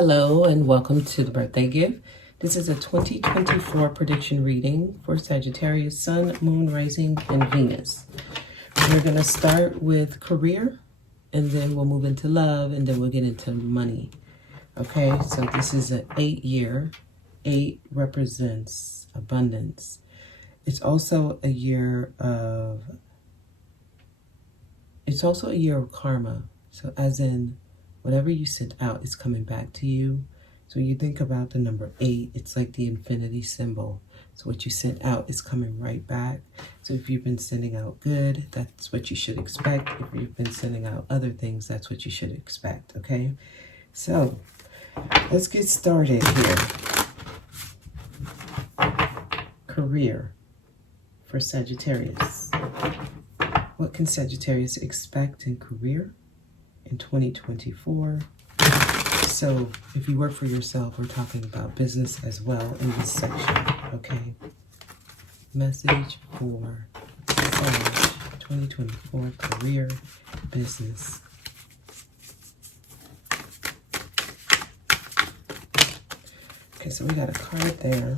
Hello and welcome to the birthday gift. This is a 2024 prediction reading for Sagittarius, Sun, Moon, Rising, and Venus. We're going to start with career, and then we'll move into love, and then we'll get into money. Okay, so this is an 8-year. 8 represents abundance. It's also a year of karma. So as in, whatever you sent out is coming back to you. So you think about the number 8, it's like the infinity symbol. So what you sent out is coming right back. So if you've been sending out good, that's what you should expect. If you've been sending out other things, that's what you should expect, okay? So let's get started here. Career for Sagittarius. What can Sagittarius expect in career in 2024? So if you work for yourself, we're talking about business as well in this section, okay? Message for Sag 2024 career, business. Okay, so we got a card there.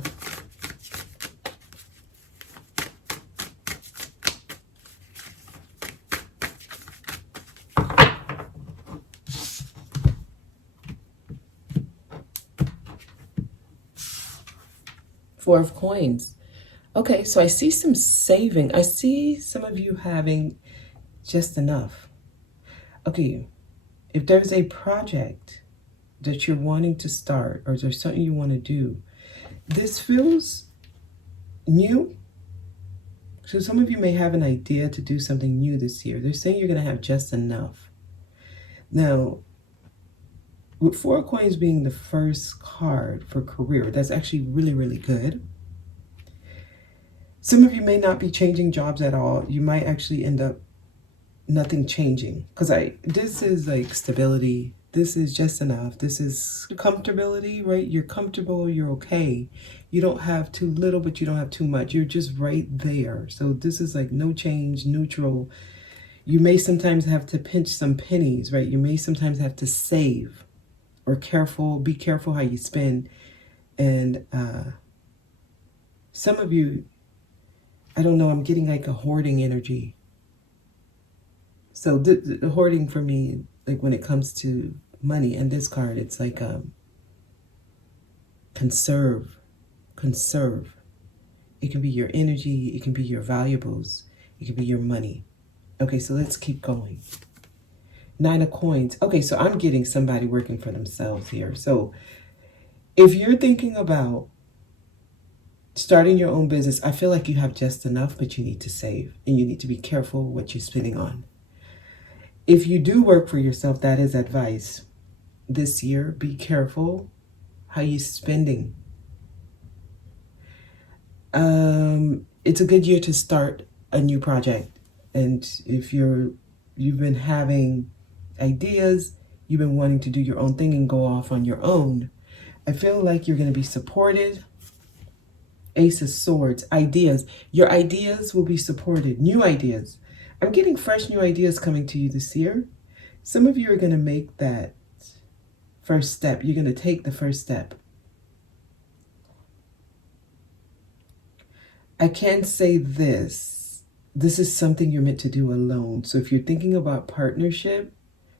Four of Coins. Okay, so I see some saving. I see some of you having just enough. Okay, if there's a project that you're wanting to start or there's something you want to do, this feels new. So some of you may have an idea to do something new this year. They're saying you're going to have just enough. Now, with Four of Coins being the first card for career, that's actually really, really good. Some of you may not be changing jobs at all. You might actually end up nothing changing. Because this is like stability. This is just enough. This is comfortability, right? You're comfortable, you're okay. You don't have too little, but you don't have too much. You're just right there. So this is like no change, neutral. You may sometimes have to pinch some pennies, right? You may sometimes have to save. Or be careful how you spend. And some of you, I don't know, I'm getting like a hoarding energy. So the hoarding for me, like when it comes to money and this card, it's like conserve. It can be your energy, it can be your valuables, it can be your money. Okay, so let's keep going. 9 of Coins. Okay, so I'm getting somebody working for themselves here. So if you're thinking about starting your own business, I feel like you have just enough, but you need to save and you need to be careful what you're spending on. If you do work for yourself, that is advice. This year, be careful how you're spending. It's a good year to start a new project. And if you've been having ideas, you've been wanting to do your own thing and go off on your own, I feel like you're going to be supported. Ace of Swords, ideas. Your ideas will be supported. New ideas. I'm getting fresh new ideas coming to you this year. Some of you are going to make that first step. You're going to take the first step. I can say this. This is something you're meant to do alone. So if you're thinking about partnership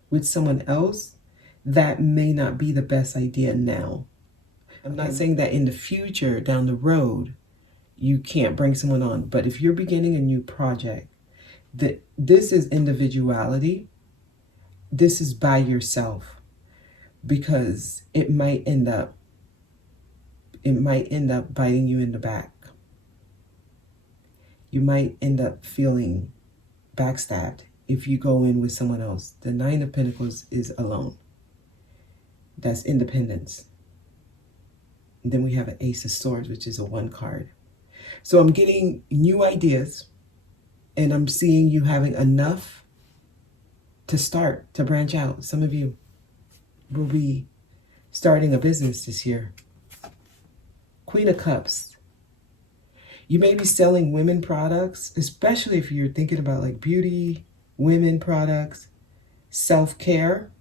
with someone else, that may not be the best idea now. I'm not saying that in the future, down the road, you can't bring someone on. But if you're beginning a new project, this is individuality. This is by yourself. Because it might end up biting you in the back. You might end up feeling backstabbed if you go in with someone else. The 9 of Pentacles is alone. That's independence. And then we have an Ace of Swords, which is a 1 card. So I'm getting new ideas, and I'm seeing you having enough to start, to branch out. Some of you will be starting a business this year. Queen of Cups. You may be selling women products, especially if you're thinking about like beauty, women products, self-care.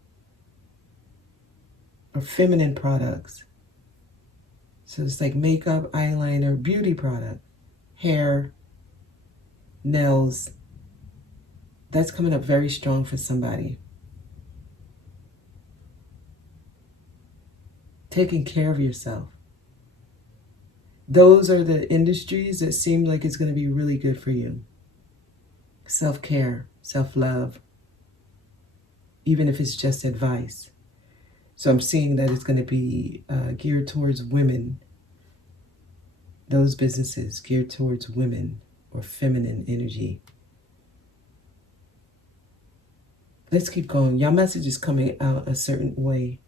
or feminine products. So it's like makeup, eyeliner, beauty product, hair, nails. That's coming up very strong for somebody. Taking care of yourself. Those are the industries that seem like it's going to be really good for you. Self-care, self-love, even if it's just advice. So I'm seeing that it's going to be geared towards women. Those businesses geared towards women or feminine energy. Let's keep going. Your message is coming out a certain way.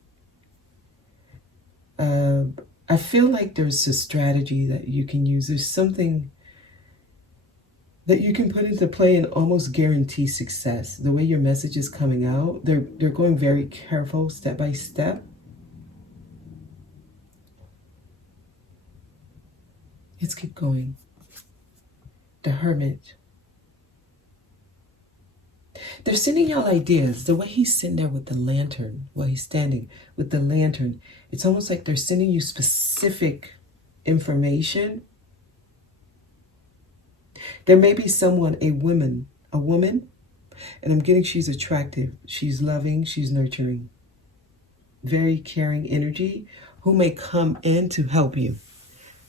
I feel like there's a strategy that you can use. There's something that you can put into play and almost guarantee success. The way your message is coming out, they're going very careful, step by step. Let's keep going. The Hermit. They're sending y'all ideas. The way he's sitting there with the lantern, while he's standing with the lantern, it's almost like they're sending you specific information. There may be someone, a woman, and I'm getting she's attractive, she's loving, she's nurturing, very caring energy, who may come in to help you.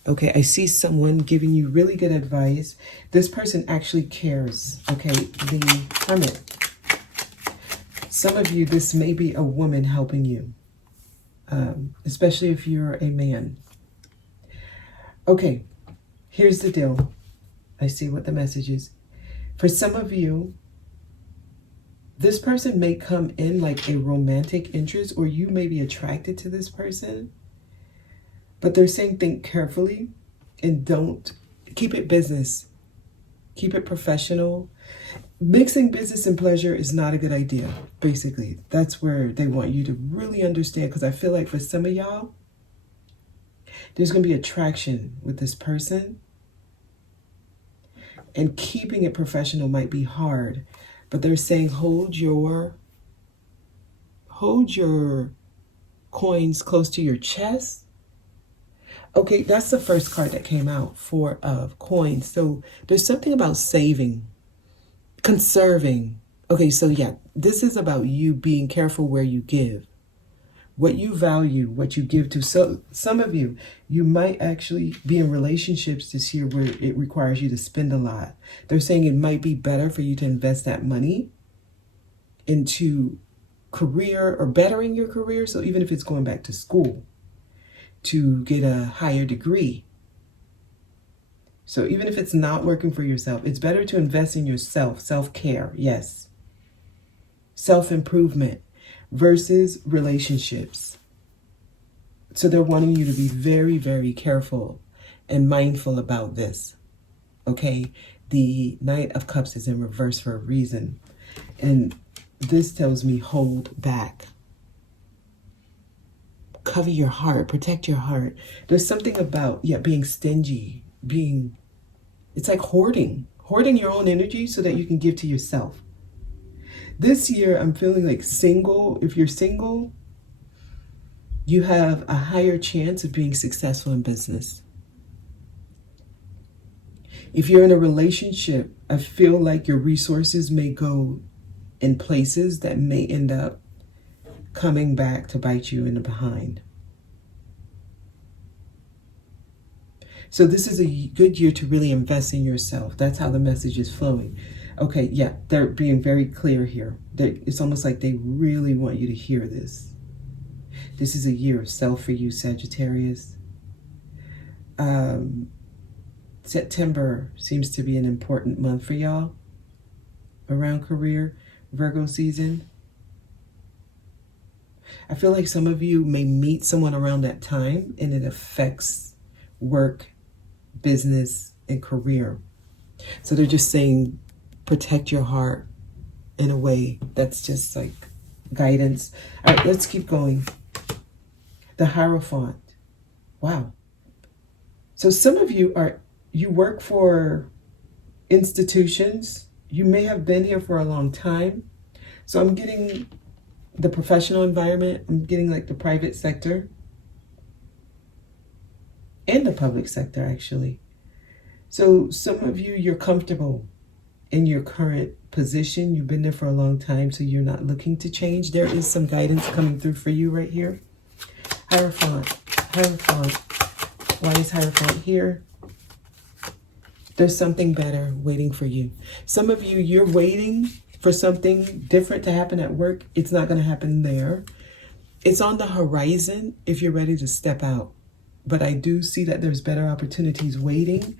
Okay, I see someone giving you really good advice. This person actually cares. Okay, the Hermit. Some of you, this may be a woman helping you, especially if you're a man. Okay, here's the deal. I see what the message is. For some of you, this person may come in like a romantic interest, or you may be attracted to this person. But they're saying think carefully and don't keep it business. Keep it professional. Mixing business and pleasure is not a good idea, basically. That's where they want you to really understand, because I feel like for some of y'all, there's going to be attraction with this person. And keeping it professional might be hard. But they're saying hold your coins close to your chest. Okay, that's the first card that came out, 4 of coins. So there's something about saving, conserving. Okay, so yeah, this is about you being careful where you give, what you value, what you give to. So some of you, you might actually be in relationships this year where it requires you to spend a lot. They're saying it might be better for you to invest that money into career or bettering your career. So even if it's going back to school, to get a higher degree. So even if it's not working for yourself, it's better to invest in yourself, self-care, yes. Self-improvement versus relationships. So they're wanting you to be very, very careful and mindful about this, okay? The Knight of Cups is in reverse for a reason. And this tells me hold back. Cover your heart, protect your heart. There's something about, being stingy, it's like hoarding your own energy so that you can give to yourself. This year, I'm feeling like single. If you're single, you have a higher chance of being successful in business. If you're in a relationship, I feel like your resources may go in places that may end up coming back to bite you in the behind. So this is a good year to really invest in yourself. That's how the message is flowing. Okay, yeah, they're being very clear here. It's almost like they really want you to hear this. This is a year of self for you, Sagittarius. September seems to be an important month for y'all around career, Virgo season. I feel like some of you may meet someone around that time and it affects work, business, and career. So they're just saying protect your heart in a way that's just like guidance. All right, let's keep going. The Hierophant. Wow. So some of you work for institutions. You may have been here for a long time. So I'm getting The professional environment, I'm getting like the private sector and the public sector, actually. So some of you, you're comfortable in your current position. You've been there for a long time, so you're not looking to change. There is some guidance coming through for you right here. Hierophant. Hierophant. Why is Hierophant here? There's something better waiting for you. Some of you, you're waiting for something different to happen at work. It's not going to happen there. It's on the horizon if you're ready to step out. But I do see that there's better opportunities waiting.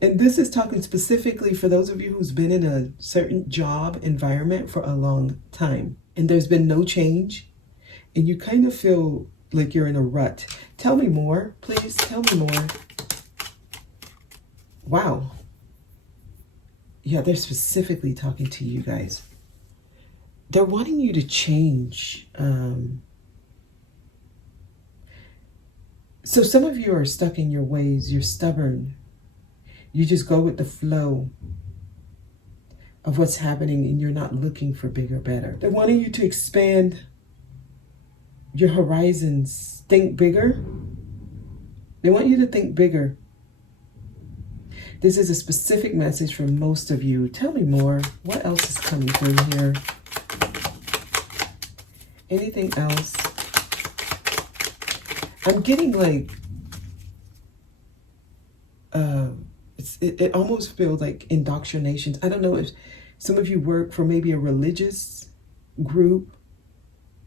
And this is talking specifically for those of you who's been in a certain job environment for a long time. And there's been no change. And you kind of feel like you're in a rut. Tell me more, please. Tell me more. Wow. Yeah, they're specifically talking to you guys. They're wanting you to change. So some of you are stuck in your ways. You're stubborn. You just go with the flow of what's happening and you're not looking for bigger, better. They're wanting you to expand your horizons. Think bigger. They want you to think bigger. This is a specific message for most of you. Tell me more. What else is coming through here? Anything else? I'm getting like, it almost feels like indoctrinations. I don't know if some of you work for maybe a religious group,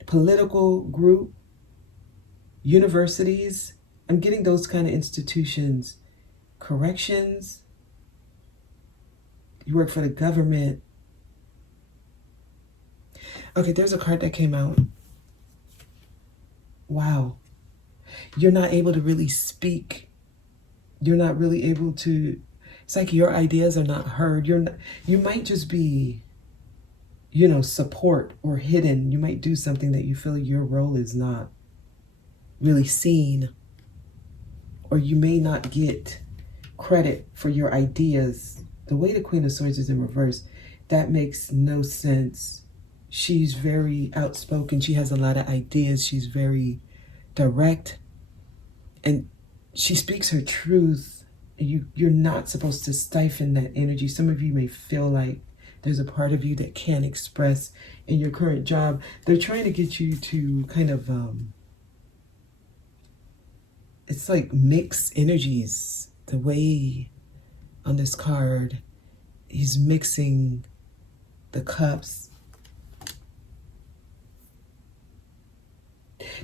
political group, universities. I'm getting those kind of institutions. Corrections. You work for the government. Okay, there's a card that came out. Wow. You're not able to really speak. You're not really able to, it's like your ideas are not heard. You might just be, support or hidden. You might do something that you feel your role is not really seen. Or you may not get credit for your ideas. The way the Queen of Swords is in reverse, that makes no sense. She's very outspoken. She has a lot of ideas. She's very direct. And she speaks her truth. You're not supposed to stifle that energy. Some of you may feel like there's a part of you that can't express in your current job. They're trying to get you to kind of, it's like mixed energies. The way on this card, he's mixing the cups.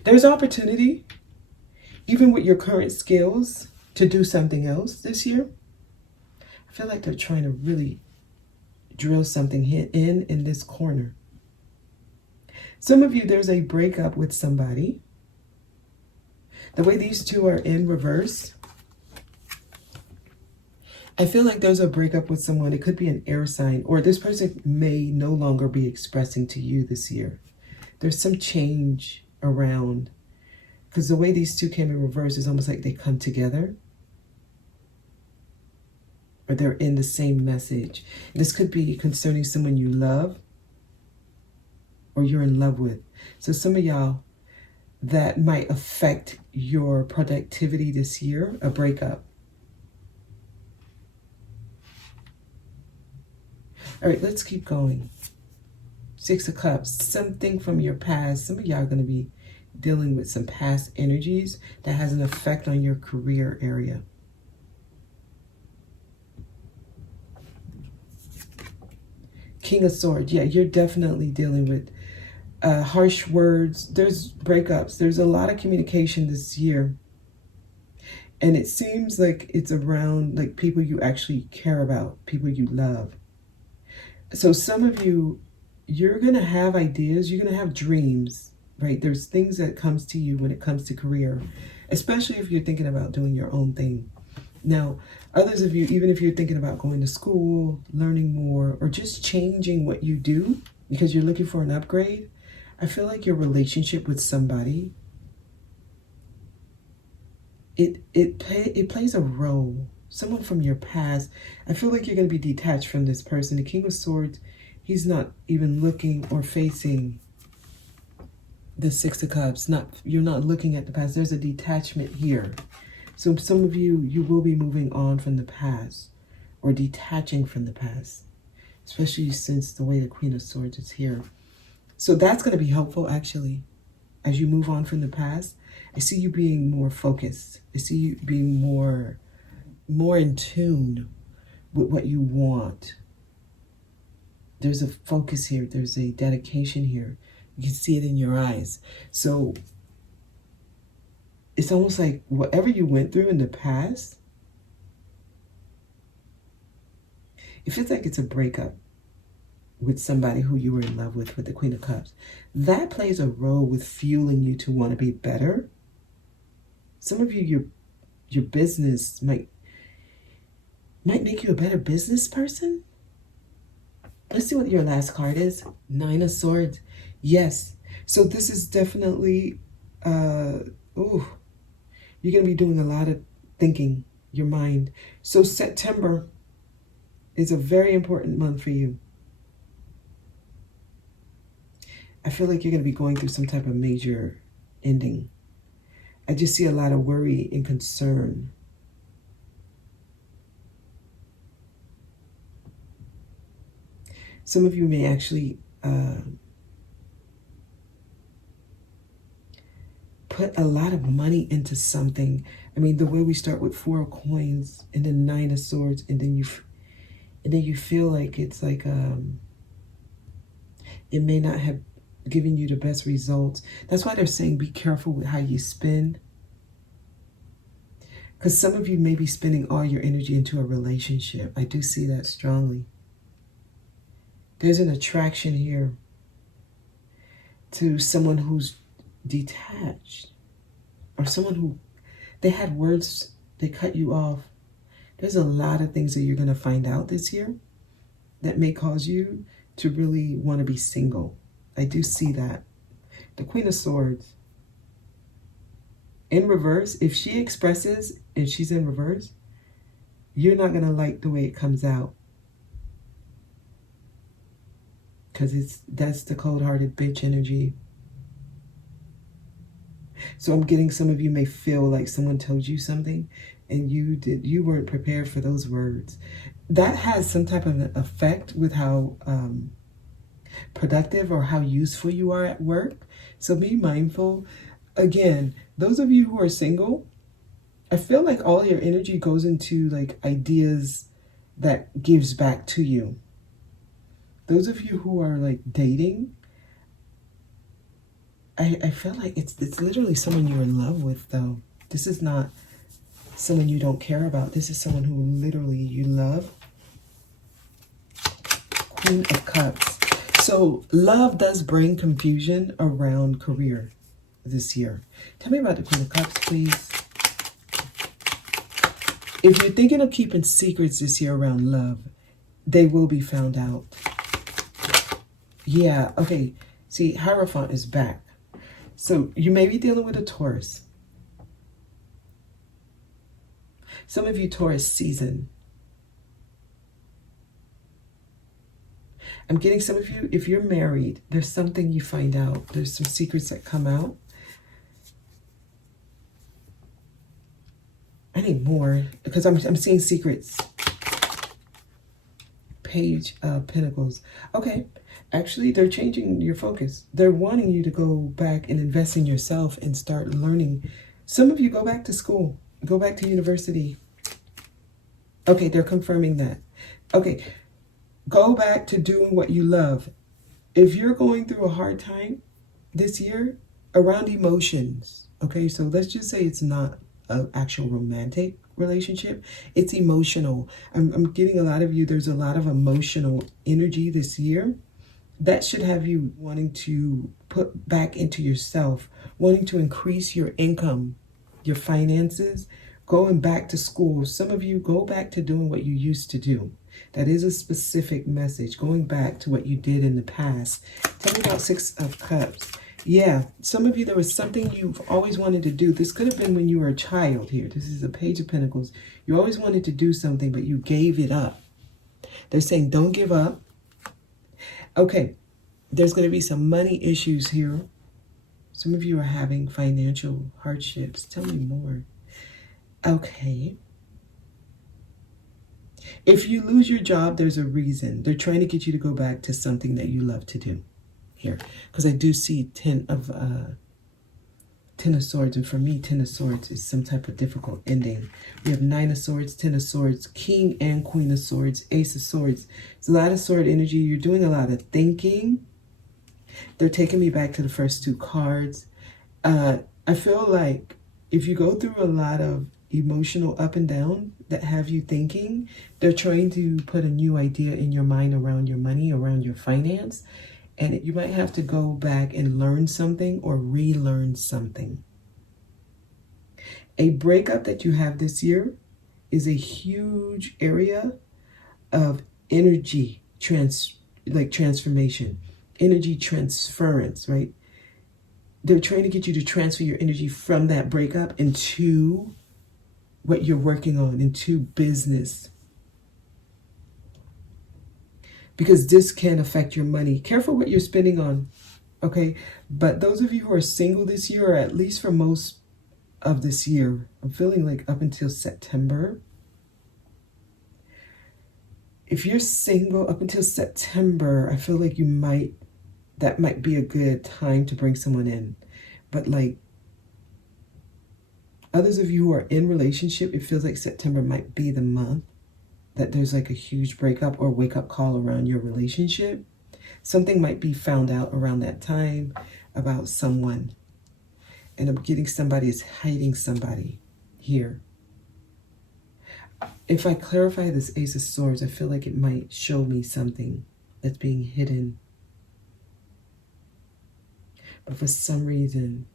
There's opportunity, even with your current skills, to do something else this year. I feel like they're trying to really drill something in this corner. Some of you, there's a breakup with somebody. The way these two are in reverse, I feel like there's a breakup with someone. It could be an air sign, or this person may no longer be expressing to you this year. There's some change around, because the way these two came in reverse is almost like they come together, or they're in the same message. This could be concerning someone you love or you're in love with. So some of y'all, that might affect your productivity this year, a breakup. All right, let's keep going. Six of Cups, something from your past. Some of y'all are going to be dealing with some past energies that has an effect on your career area. King of Swords, yeah, you're definitely dealing with harsh words. There's breakups. There's a lot of communication this year. And it seems like it's around like people you actually care about, people you love. So some of you, you're going to have ideas, you're going to have dreams, right? There's things that comes to you when it comes to career, especially if you're thinking about doing your own thing. Now, others of you, even if you're thinking about going to school, learning more, or just changing what you do because you're looking for an upgrade, I feel like your relationship with somebody, it plays a role. Someone from your past, I feel like you're going to be detached from this person. The King of Swords, he's not even looking or facing the Six of Cups. You're not looking at the past. There's a detachment here. So some of you, you will be moving on from the past or detaching from the past, especially since the way the Queen of Swords is here. So that's going to be helpful, actually, as you move on from the past. I see you being more focused. I see you being more in tune with what you want. There's a focus here. There's a dedication here. You can see it in your eyes. So it's almost like whatever you went through in the past, it feels like it's a breakup with somebody who you were in love with the Queen of Cups. That plays a role with fueling you to want to be better. Some of you, your business might make you a better business person. Let's see what your last card is. Nine of Swords. Yes. So this is definitely, you're going to be doing a lot of thinking, your mind. So September is a very important month for you. I feel like you're going to be going through some type of major ending. I just see a lot of worry and concern. Some of you may actually put a lot of money into something. I mean, the way we start with 4 of Coins and then 9 of Swords, and then you feel like it's like it may not have given you the best results. That's why they're saying be careful with how you spend. Because some of you may be spending all your energy into a relationship. I do see that strongly. There's an attraction here to someone who's detached, or someone who, they had words, they cut you off. There's a lot of things that you're going to find out this year that may cause you to really want to be single. I do see that. The Queen of Swords. In reverse, if she expresses and she's in reverse, you're not going to like the way it comes out. Because that's the cold-hearted bitch energy. So I'm getting some of you may feel like someone told you something and you weren't prepared for those words. That has some type of an effect with how productive or how useful you are at work. So be mindful. Again, those of you who are single, I feel like all your energy goes into like ideas that gives back to you. Those of you who are like dating, I feel like it's literally someone you're in love with, though. This is not someone you don't care about. This is someone who literally you love. Queen of Cups. So love does bring confusion around career this year. Tell me about the Queen of Cups, please. If you're thinking of keeping secrets this year around love, they will be found out. Yeah, okay. See, Hierophant is back. So you may be dealing with a Taurus. Some of you Taurus season. I'm getting some of you, if you're married, there's something you find out. There's some secrets that come out. I need more because I'm seeing secrets. Page of Pentacles. Okay. Actually, they're changing your focus. They're wanting you to go back and invest in yourself and start learning. Some of you go back to school. Go back to university. Okay, they're confirming that. Okay, go back to doing what you love. If you're going through a hard time this year around emotions, okay, so let's just say it's not an actual romantic relationship. It's emotional. I'm getting a lot of you, there's a lot of emotional energy this year. That should have you wanting to put back into yourself, wanting to increase your income, your finances, going back to school. Some of you go back to doing what you used to do. That is a specific message, going back to what you did in the past. Tell me about Six of Cups. Yeah, some of you, there was something you've always wanted to do. This could have been when you were a child here. This is a Page of Pentacles. You always wanted to do something, but you gave it up. They're saying don't give up. Okay, there's going to be some money issues here. Some of you are having financial hardships. Tell me more. Okay. If you lose your job, there's a reason. They're trying to get you to go back to something that you love to do here. Because I do see Ten of Swords. And for me, Ten of Swords is some type of difficult ending. We have Nine of Swords, Ten of Swords, King and Queen of Swords, Ace of Swords. It's a lot of sword energy. You're doing a lot of thinking. They're taking me back to the first two cards. I feel like if you go through a lot of emotional up and down that have you thinking, they're trying to put a new idea in your mind around your money, around your finance. And you might have to go back and learn something or relearn something. A breakup that you have this year is a huge area of energy transformation, energy transference, right? They're trying to get you to transfer your energy from that breakup into what you're working on, into business. Because this can affect your money. Careful what you're spending on, okay? But those of you who are single this year, or at least for most of this year, I'm feeling like up until September. If you're single up until September, I feel like that might be a good time to bring someone in. But like others of you who are in relationship, it feels like September might be the month that there's like a huge breakup or wake up call around your relationship. Something might be found out around that time about someone. And I'm getting somebody is hiding somebody here. If I clarify this Ace of Swords, I feel like it might show me something that's being hidden. But for some reason,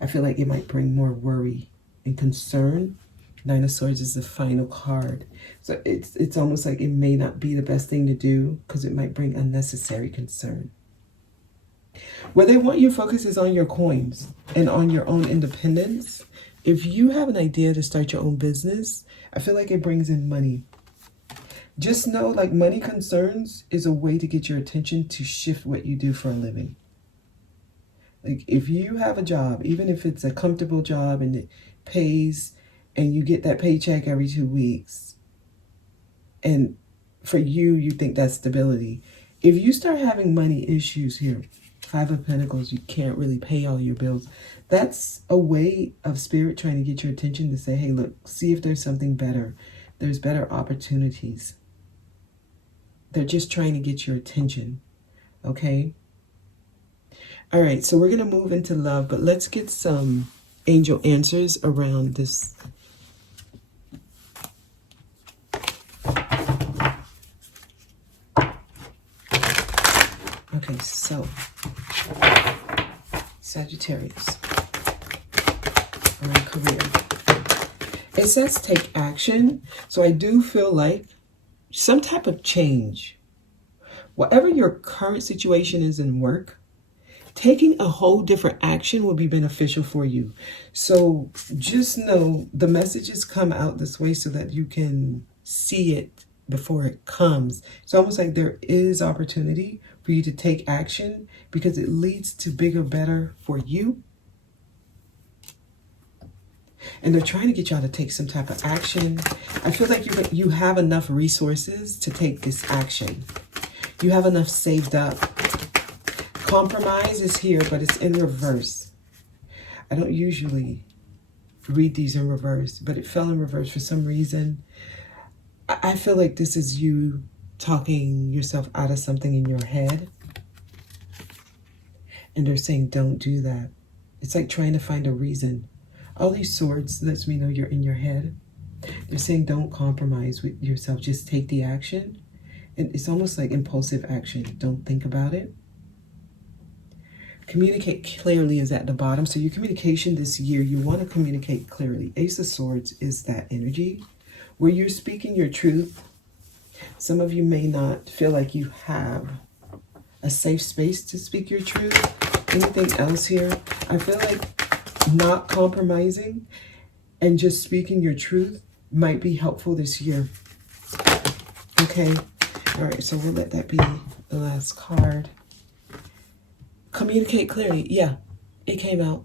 I feel like it might bring more worry and concern. Nine of Swords is the final card. So it's almost like it may not be the best thing to do because it might bring unnecessary concern. Where they want your focus is on your coins and on your own independence. If you have an idea to start your own business, I feel like it brings in money. Just know, like, money concerns is a way to get your attention to shift what you do for a living. Like, if you have a job, even if it's a comfortable job and it pays and you get that paycheck every 2 weeks, and for you, you think that's stability. If you start having money issues here, Five of Pentacles, you can't really pay all your bills. That's a way of spirit trying to get your attention to say, hey, look, see if there's something better. There's better opportunities. They're just trying to get your attention, okay? All right, so we're going to move into love, but let's get some angel answers around this. Okay, so Sagittarius, around career. It says take action, so I do feel like some type of change. Whatever your current situation is in work, taking a whole different action will be beneficial for you. So just know the messages come out this way so that you can see it before it comes. It's almost like there is opportunity for you to take action because it leads to bigger, better for you. And they're trying to get y'all to take some type of action. I feel like you have enough resources to take this action. You have enough saved up. Compromise is here, but it's in reverse. I don't usually read these in reverse, but it fell in reverse for some reason. I feel like this is you talking yourself out of something in your head. And they're saying, don't do that. It's like trying to find a reason. All these swords lets me know you're in your head. They're saying don't compromise with yourself. Just take the action. And it's almost like impulsive action. Don't think about it. Communicate clearly is at the bottom. So your communication this year, you want to communicate clearly. Ace of Swords is that energy where you're speaking your truth. Some of you may not feel like you have a safe space to speak your truth. Anything else here? I feel like not compromising and just speaking your truth might be helpful this year. Okay. All right. So we'll let that be the last card. Communicate clearly. Yeah, it came out.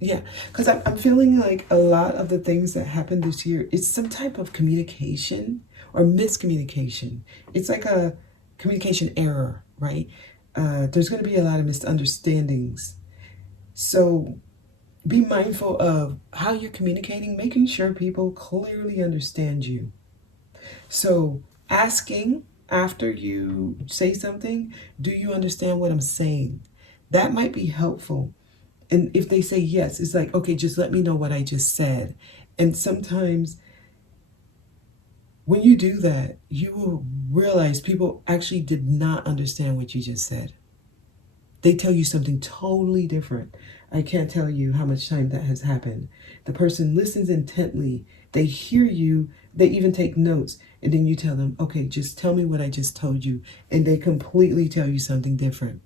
Yeah, because I'm feeling like a lot of the things that happened this year, it's some type of communication or miscommunication. It's like a communication error, right? There's going to be a lot of misunderstandings. So be mindful of how you're communicating, making sure people clearly understand you. So asking after you say something, do you understand what I'm saying? That might be helpful. And if they say yes, it's like, okay, just let me know what I just said. And sometimes when you do that, you will realize people actually did not understand what you just said. They tell you something totally different. I can't tell you how much time that has happened. The person listens intently. They hear you. They even take notes. And then you tell them, okay, just tell me what I just told you. And they completely tell you something different.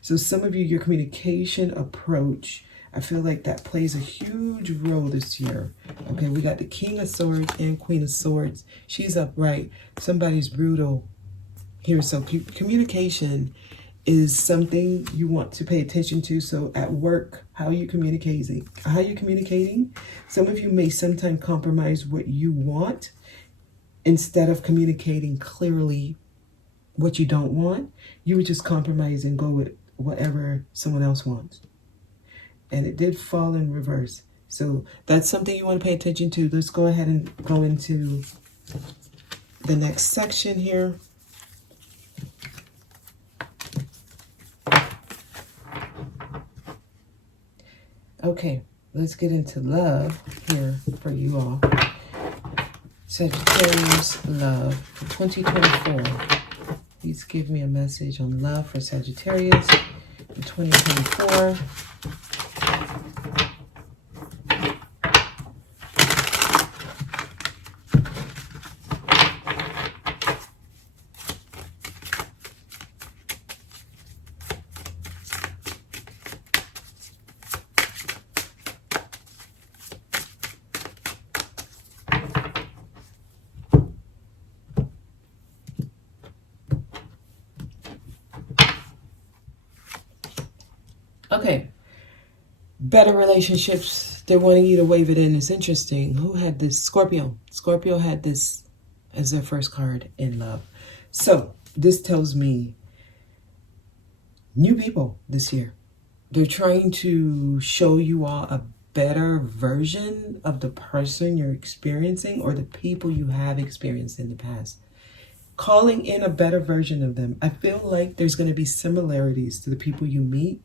So some of you, your communication approach, I feel like that plays a huge role this year. Okay, we got the King of Swords and Queen of Swords. She's upright. Somebody's brutal here. So communication is something you want to pay attention to. So at work, how are you communicating? How are you communicating? Some of you may sometimes compromise what you want instead of communicating clearly what you don't want. You would just compromise and go with whatever someone else wants. And it did fall in reverse. So that's something you want to pay attention to. Let's go ahead and go into the next section here. Okay, let's get into love here for you all. Sagittarius love for 2024. Please give me a message on love for Sagittarius in 2024. Okay, better relationships. They're wanting you to wave it in. It's interesting. Who had this? Scorpio. Scorpio had this as their first card in love. So this tells me new people this year. They're trying to show you all a better version of the person you're experiencing or the people you have experienced in the past. Calling in a better version of them. I feel like there's going to be similarities to the people you meet,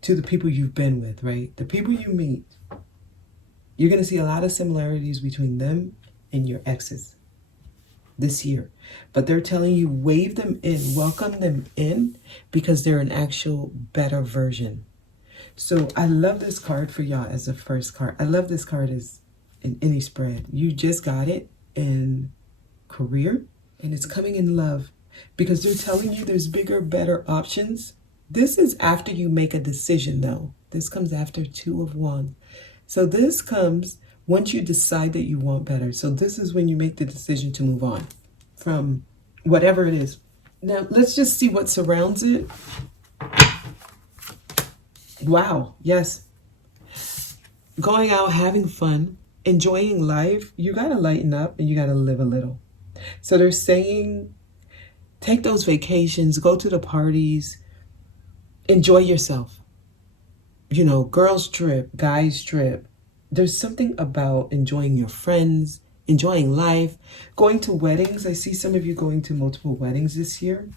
to the people you've been with, right? The people you meet, you're going to see a lot of similarities between them and your exes this year. But they're telling you, wave them in, welcome them in, because they're an actual better version. So I love this card for y'all as a first card. I love this card as in any spread. You just got it in career, and it's coming in love, because they're telling you there's bigger, better options. This is after you make a decision, though. This comes after Two of Wands. So this comes once you decide that you want better. So this is when you make the decision to move on from whatever it is. Now, let's just see what surrounds it. Wow, yes. Going out, having fun, enjoying life. You got to lighten up and you got to live a little. So they're saying, take those vacations, go to the parties, enjoy yourself. You know, girls trip, guys trip. There's something about enjoying your friends, enjoying life, going to weddings. I see some of you going to multiple weddings this year.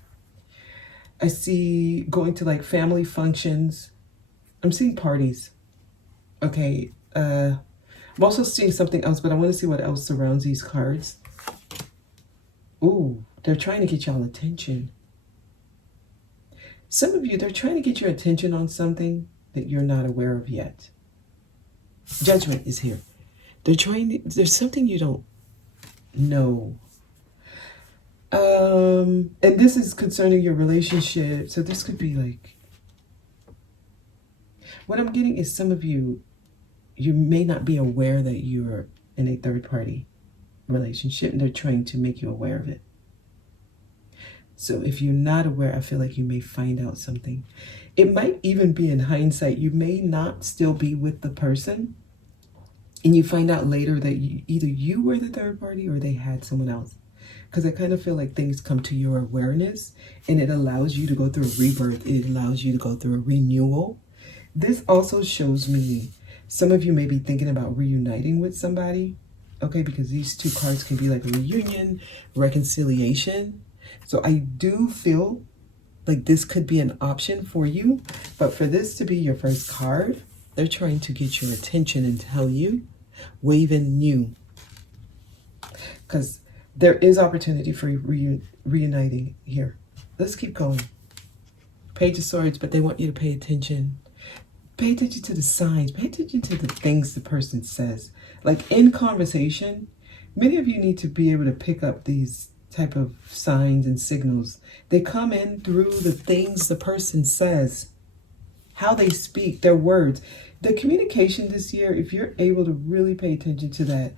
I see going to like family functions. I'm seeing parties. Okay. I'm also seeing something else, but I want to see what else surrounds these cards. Ooh, they're trying to get y'all attention. Some of you, they're trying to get your attention on something that you're not aware of yet. Judgment is here. They're trying to, there's something you don't know. And this is concerning your relationship. So this could be like, what I'm getting is some of you, you may not be aware that you're in a third party relationship, and they're trying to make you aware of it. So if you're not aware, I feel like you may find out something. It might even be in hindsight. You may not still be with the person, and you find out later that either you were the third party or they had someone else. Because I kind of feel like things come to your awareness, and it allows you to go through a rebirth. It allows you to go through a renewal. This also shows me some of you may be thinking about reuniting with somebody. Okay, because these two cards can be like a reunion, reconciliation. So I do feel like this could be an option for you. But for this to be your first card, they're trying to get your attention and tell you, waving new. Because there is opportunity for reuniting here. Let's keep going. Page of Swords, but they want you to pay attention. Pay attention to the signs. Pay attention to the things the person says. Like in conversation, many of you need to be able to pick up these type of signs and signals. They come in through the things the person says, how they speak, their words. The communication this year, if you're able to really pay attention to that,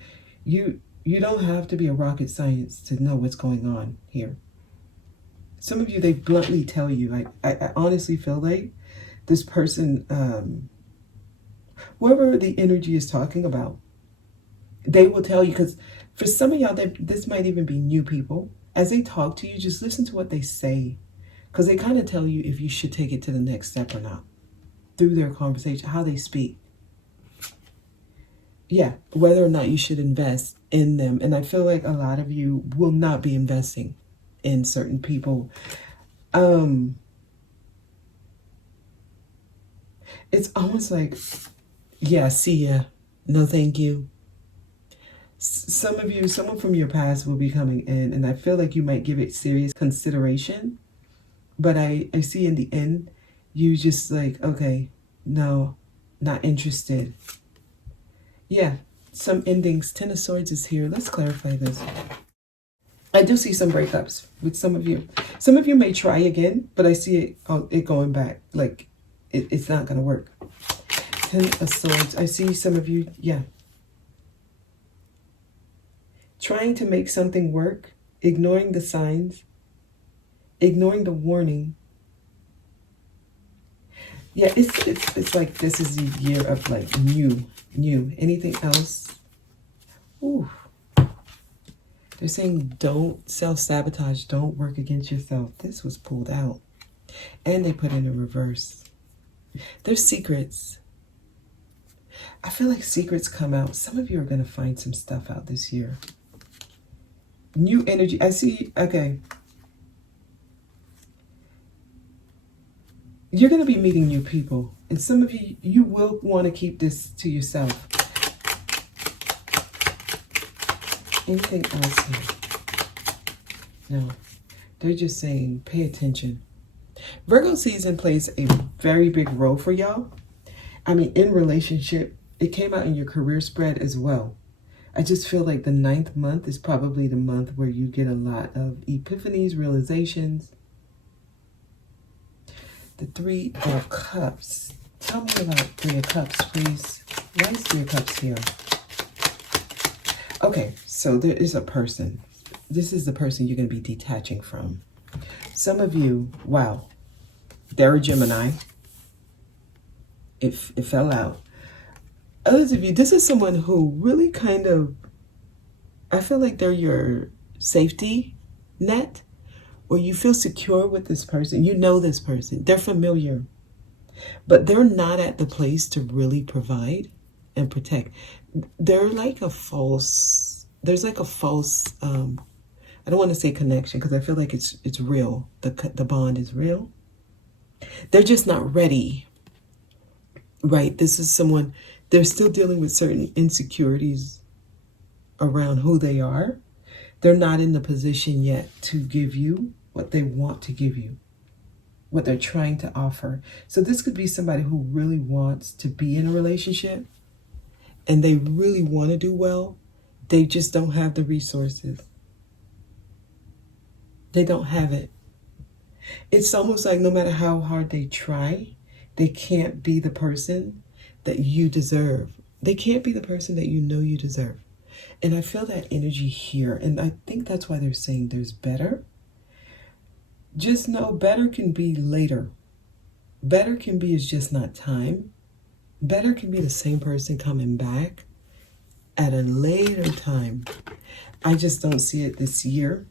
you don't have to be a rocket science to know what's going on here. Some of you, they bluntly tell you. I honestly feel like this person, whoever the energy is talking about, they will tell you, because for some of y'all, this might even be new people. As they talk to you, just listen to what they say, because they kind of tell you if you should take it to the next step or not through their conversation, how they speak. Yeah, whether or not you should invest in them. And I feel like a lot of you will not be investing in certain people. It's almost like, yeah, see ya, no thank you. Some of you, someone from your past will be coming in, and I feel like you might give it serious consideration. But I see in the end, you just like, okay, no, not interested. Yeah, some endings. Ten of Swords is here. Let's clarify this. I do see some breakups with some of you. Some of you may try again, but I see it going back. Like, it's not going to work. Ten of Swords. I see some of you, yeah, trying to make something work, ignoring the signs, ignoring the warning. Yeah, it's like this is a year of like new. Anything else? Ooh. They're saying don't self-sabotage, don't work against yourself. This was pulled out. And they put in a reverse. There's secrets. I feel like secrets come out. Some of you are going to find some stuff out this year. New energy. I see, okay. You're going to be meeting new people. And some of you, you will want to keep this to yourself. Anything else here? No. They're just saying, pay attention. Virgo season plays a very big role for y'all. I mean, in relationship, it came out in your career spread as well. I just feel like the 9th month is probably the month where you get a lot of epiphanies, realizations. The 3 of Cups. Tell me about 3 of Cups, please. Why is 3 of Cups here? Okay, so there is a person. This is the person you're going to be detaching from. Some of you, wow, they're a Gemini. It fell out. Others of you, this is someone who really kind of, I feel like they're your safety net, or you feel secure with this person. You know this person. They're familiar. But they're not at the place to really provide and protect. They're like a false, there's like a false, I don't want to say connection because I feel like it's real. The bond is real. They're just not ready. Right? This is someone, they're still dealing with certain insecurities around who they are. They're not in the position yet to give you what they want to give you, what they're trying to offer. So this could be somebody who really wants to be in a relationship and they really want to do well. They just don't have the resources. They don't have it. It's almost like no matter how hard they try, they can't be the person that you deserve. They can't be the person that you know you deserve. And I feel that energy here. And I think that's why they're saying there's better. Just know better can be later. Better can be is just not time. Better can be the same person coming back at a later time. I just don't see it this year.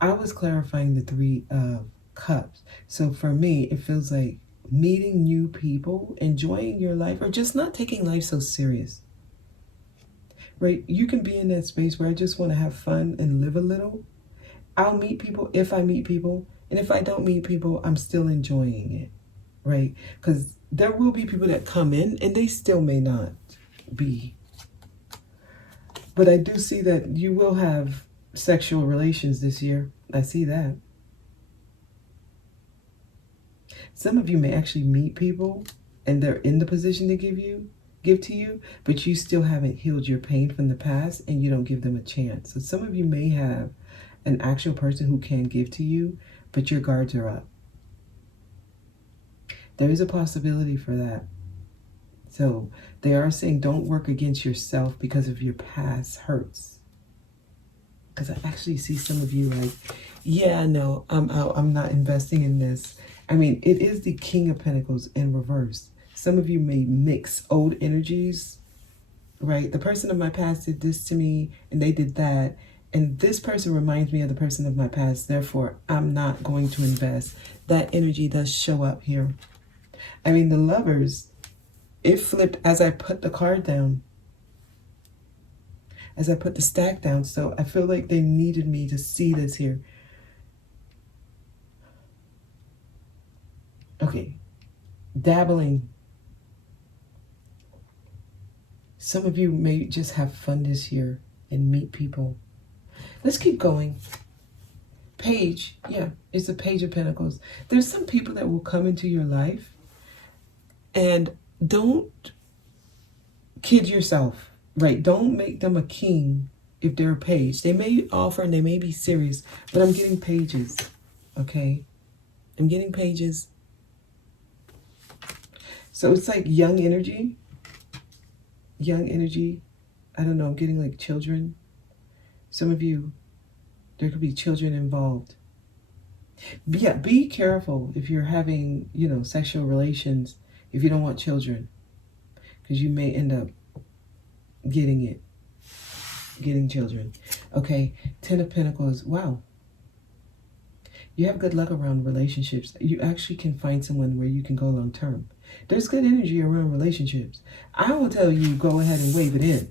I was clarifying the 3 of Cups. So for me, it feels like meeting new people, enjoying your life, or just not taking life so serious. Right? You can be in that space where I just want to have fun and live a little. I'll meet people if I meet people. And if I don't meet people, I'm still enjoying it. Right? Because there will be people that come in and they still may not be. But I do see that you will have sexual relations this year. I see that. Some of you may actually meet people and they're in the position to give to you, but you still haven't healed your pain from the past and you don't give them a chance. So some of you may have an actual person who can give to you, but your guards are up. There is a possibility for that. So they are saying don't work against yourself because of your past hurts. Because I actually see some of you like, yeah, no, I'm out. I'm not investing in this. I mean, it is the King of Pentacles in reverse. Some of you may mix old energies, right? The person of my past did this to me and they did that. And this person reminds me of the person of my past. Therefore, I'm not going to invest. That energy does show up here. I mean, the Lovers, it flipped as I put the card down. As I put the stack down. So I feel like they needed me to see this here. Okay. Dabbling. Some of you may just have fun this year and meet people. Let's keep going. Page. Yeah, it's the Page of Pentacles. There's some people that will come into your life. And don't kid yourself. Right, don't make them a king if they're a page. They may offer and they may be serious, but I'm getting pages, okay? I'm getting pages. So it's like young energy. Young energy. I don't know, I'm getting like children. Some of you, there could be children involved. Yeah, be careful if you're having, sexual relations, if you don't want children, because you may end up getting children. Okay, 10 of Pentacles. Wow. You have good luck around relationships. You actually can find someone where you can go long term. There's good energy around relationships. I will tell you, go ahead and wave it in.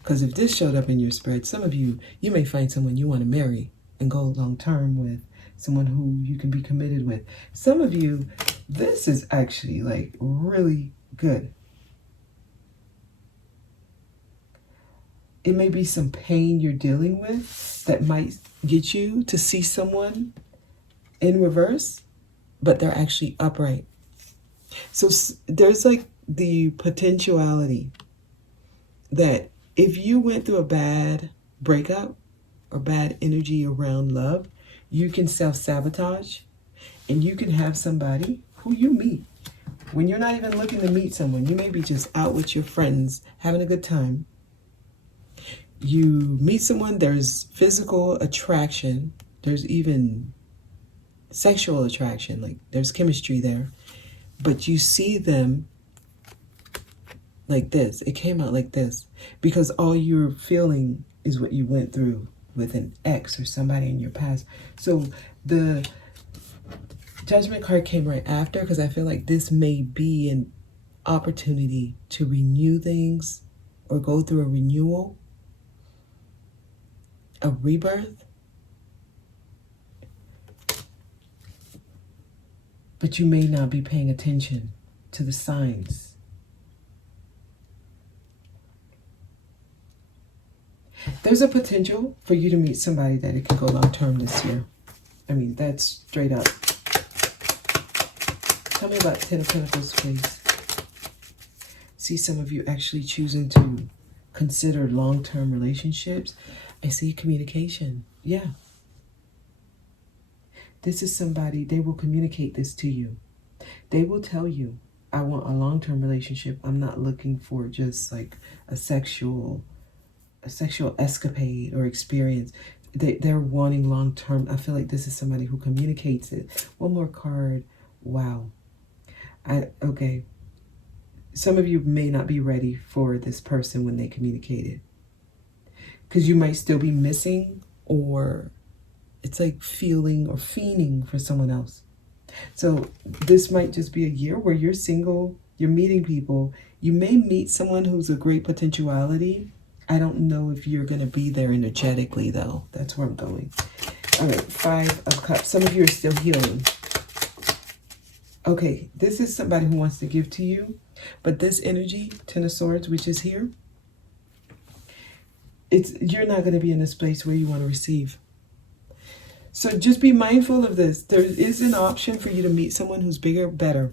Because if this showed up in your spread, some of you may find someone you want to marry and go long term with, someone who you can be committed with. Some of you, this is actually like really good. It may be some pain you're dealing with that might get you to see someone in reverse, but they're actually upright. So there's like the potentiality that if you went through a bad breakup or bad energy around love, you can self-sabotage and you can have somebody who you meet when you're not even looking to meet someone. You may be just out with your friends having a good time. You meet someone, there's physical attraction, there's even sexual attraction, like there's chemistry there, but you see them like this. It came out like this because all you're feeling is what you went through with an ex or somebody in your past. So the Judgment card came right after because I feel like this may be an opportunity to renew things or go through a renewal. A rebirth, but you may not be paying attention to the signs. There's a potential for you to meet somebody that it can go long term this year. I mean, that's straight up. Tell me about 10 of Pentacles, please. See some of you actually choosing to consider long-term relationships. I see communication. Yeah. This is somebody, they will communicate this to you. They will tell you, I want a long-term relationship. I'm not looking for just like a sexual escapade or experience. They're wanting long-term. I feel like this is somebody who communicates it. One more card. Wow. Okay. Some of you may not be ready for this person when they communicated, because you might still be missing, or it's like feeling or fiending for someone else. So this might just be a year where you're single, you're meeting people. You may meet someone who's a great potentiality. I don't know if you're going to be there energetically, though. That's where I'm going. All right, 5 of Cups. Some of you are still healing. Okay, this is somebody who wants to give to you, but this energy, 10 of Swords, which is here, you're not going to be in this place where you want to receive. So just be mindful of this. There is an option for you to meet someone who's bigger, better.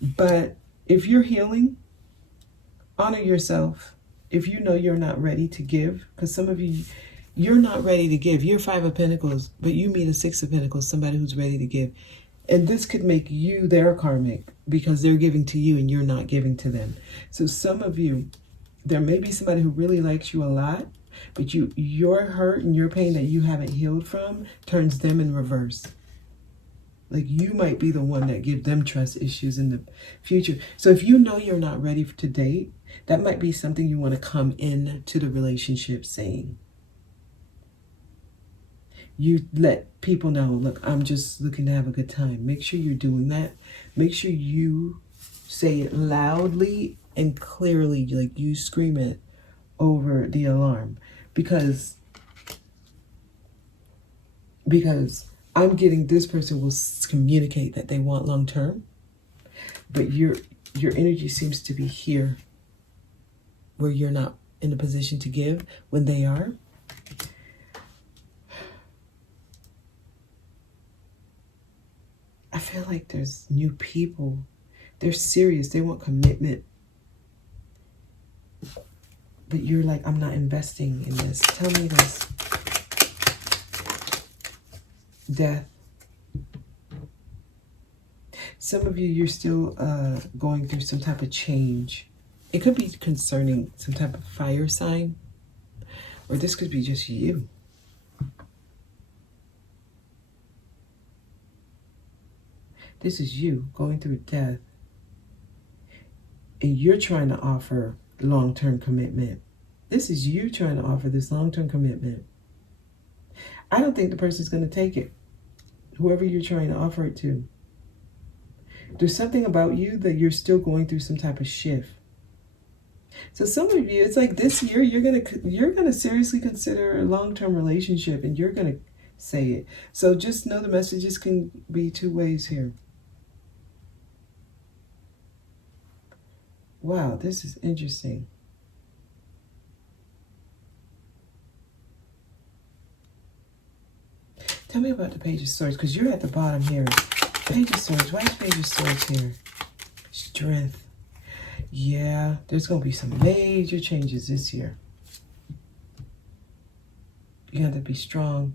But if you're healing, honor yourself. If you know you're not ready to give, because some of you, you're not ready to give. You're 5 of Pentacles, but you meet a 6 of Pentacles, somebody who's ready to give. And this could make you their karmic, because they're giving to you and you're not giving to them. So some of you, there may be somebody who really likes you a lot, but your hurt and your pain that you haven't healed from turns them in reverse. Like you might be the one that gives them trust issues in the future. So if you know you're not ready to date, that might be something you want to come into the relationship saying. You let people know, look, I'm just looking to have a good time. Make sure you're doing that. Make sure you say it loudly and clearly, like you scream it over the alarm. Because I'm getting this person will communicate that they want long term, but your energy seems to be here where you're not in a position to give when they are. I feel like there's new people. They're serious. They want commitment. But you're like, I'm not investing in this. Tell me this. Death. Some of you, you're still going through some type of change. It could be concerning some type of fire sign. Or this could be just you. This is you going through death. And you're trying to offer long-term commitment. This is you trying to offer this long-term commitment. I don't think the person's going to take it. Whoever you're trying to offer it to. There's something about you that you're still going through some type of shift. So some of you, it's like this year, you're gonna seriously consider a long-term relationship, and you're gonna say it. So just know the messages can be 2 ways here. Wow, this is interesting. Tell me about the Page of Swords, because you're at the bottom here. Page of Swords. Why is Page of Swords here? Strength. Yeah, there's going to be some major changes this year. You have to be strong.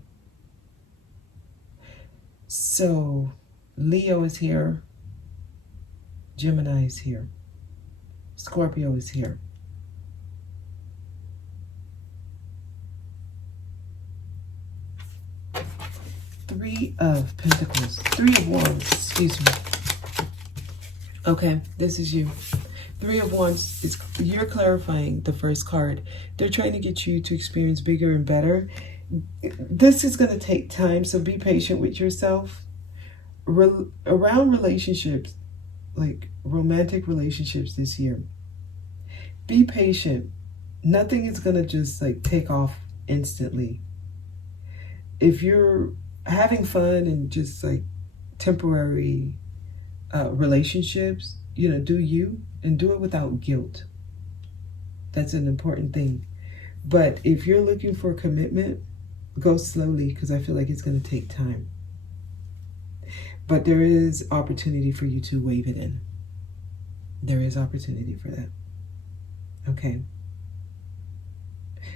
So, Leo is here. Gemini is here. Scorpio is here. Three of Pentacles. 3 of Wands, excuse me. Okay, this is you. 3 of Wands, is you're clarifying the first card. They're trying to get you to experience bigger and better. This is going to take time, so be patient with yourself. Around relationships, like romantic relationships this year, be patient. Nothing is going to just like take off instantly. If you're having fun and just like temporary relationships, do you, and do it without guilt. That's an important thing. But if you're looking for commitment, go slowly, because I feel like it's going to take time. But there is opportunity for you to wave it in. There is opportunity for that. Okay.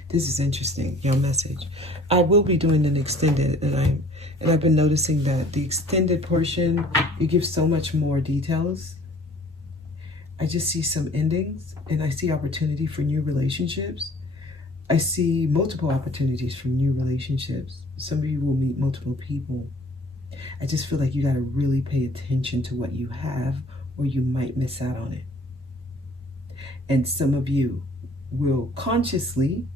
This is interesting, your message. I will be doing an extended, and I've been noticing that the extended portion, it gives so much more details. I just see some endings, and I see opportunity for new relationships. I see multiple opportunities for new relationships. Some of you will meet multiple people. I just feel like you got to really pay attention to what you have, or you might miss out on it. And some of you will consciously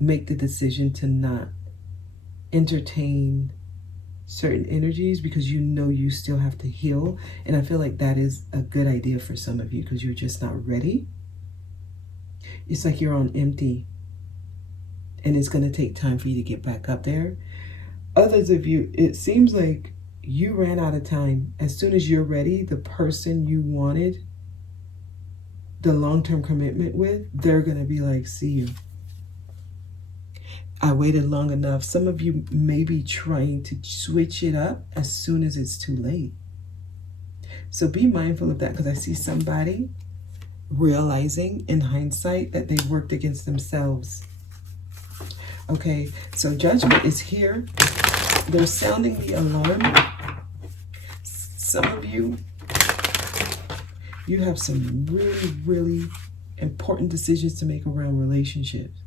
make the decision to not entertain certain energies because you know you still have to heal. And I feel like that is a good idea for some of you because you're just not ready. It's like you're on empty, and it's going to take time for you to get back up there. Others of you, it seems like you ran out of time. As soon as you're ready, the person you wanted the long-term commitment with, they're going to be like, see you. I waited long enough. Some of you may be trying to switch it up as soon as it's too late. So be mindful of that, because I see somebody realizing in hindsight that they worked against themselves. Okay, so judgment is here. They're sounding the alarm. Some of you, you have some really, really important decisions to make around relationships.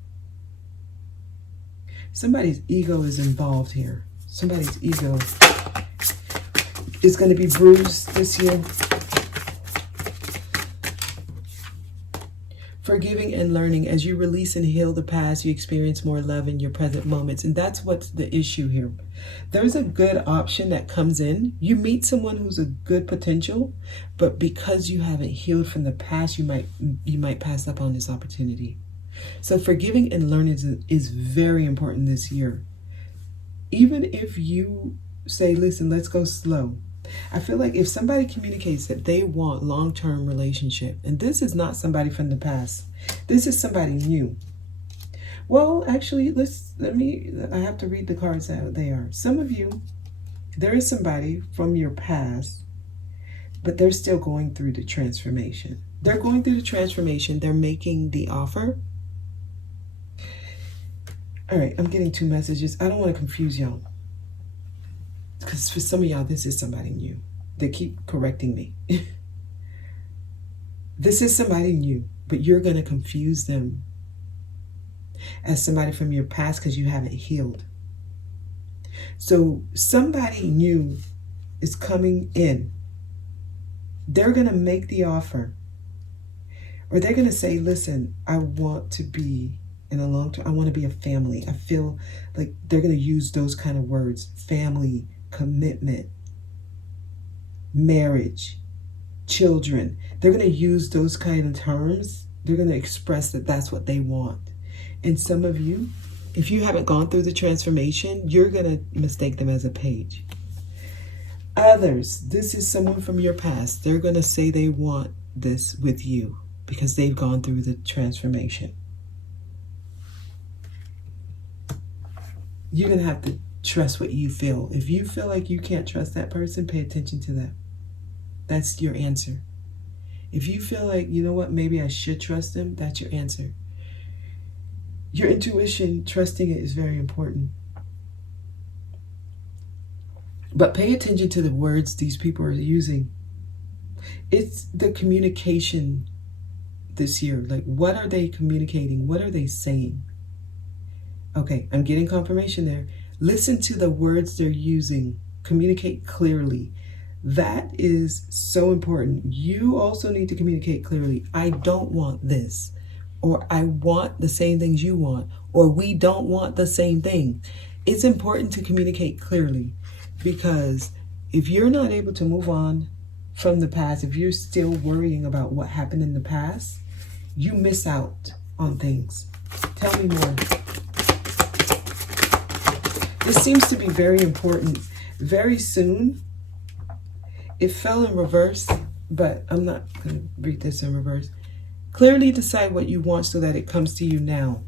Somebody's ego is involved here. Somebody's ego is going to be bruised this year. Forgiving and learning. As you release and heal the past, you experience more love in your present moments. And that's what's the issue here. There's a good option that comes in. You meet someone who's a good potential, but because you haven't healed from the past, you might pass up on this opportunity. So forgiving and learning is very important this year. Even if you say, listen, let's go slow. I feel like if somebody communicates that they want long-term relationship, and this is not somebody from the past, this is somebody new. Well, actually, I have to read the cards out they are. Some of you, there is somebody from your past, but they're still going through the transformation. They're going through the transformation. They're making the offer. All right, I'm getting two messages. I don't want to confuse y'all. Because for some of y'all, this is somebody new. They keep correcting me. This is somebody new, but you're going to confuse them as somebody from your past because you haven't healed. So somebody new is coming in. They're going to make the offer. Or they're going to say, listen, I want to be in a long term. I want to be a family. I feel like they're going to use those kind of words. Family, commitment, marriage, children. They're going to use those kind of terms. They're going to express that that's what they want. And some of you, if you haven't gone through the transformation, you're going to mistake them as a page. Others, this is someone from your past. They're going to say they want this with you because they've gone through the transformation. You're going to have to trust what you feel. If you feel like you can't trust that person, pay attention to that. That's your answer. If you feel like, you know what, maybe I should trust them, that's your answer. Your intuition, trusting it is very important. But pay attention to the words these people are using. It's the communication this year. Like, what are they communicating? What are they saying? Okay, I'm getting confirmation there. Listen to the words they're using. Communicate clearly. That is so important. You also need to communicate clearly. I don't want this. Or I want the same things you want. Or we don't want the same thing. It's important to communicate clearly, because if you're not able to move on from the past, if you're still worrying about what happened in the past, you miss out on things. Tell me more. This seems to be very important. Very soon, it fell in reverse, but I'm not going to read this in reverse. Clearly decide what you want so that it comes to you now.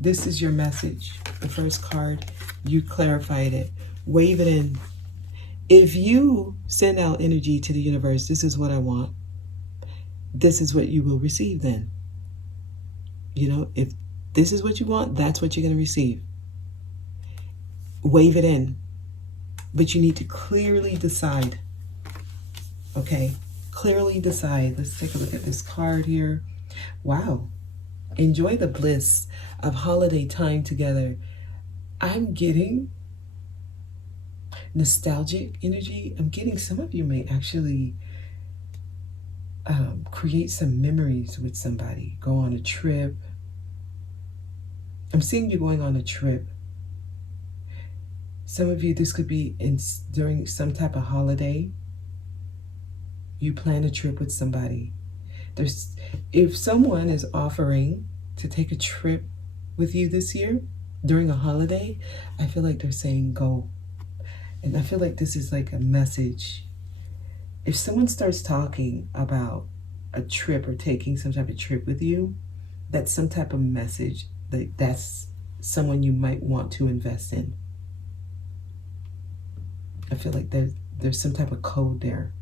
This is your message. The first card, you clarified it. Wave it in. If you send out energy to the universe, this is what I want, this is what you will receive then. You know, if this is what you want, that's what you're going to receive. Wave it in. But you need to clearly decide. Okay? Clearly decide. Let's take a look at this card here. Wow. Enjoy the bliss of holiday time together. I'm getting nostalgic energy. I'm getting some of you may actually create some memories with somebody, go on a trip. I'm seeing you going on a trip. Some of you, this could be during some type of holiday. You plan a trip with somebody. If someone is offering to take a trip with you this year during a holiday, I feel like they're saying go. And I feel like this is like a message. If someone starts talking about a trip or taking some type of trip with you, that's some type of message. Like that's someone you might want to invest in. I feel like there's some type of code there.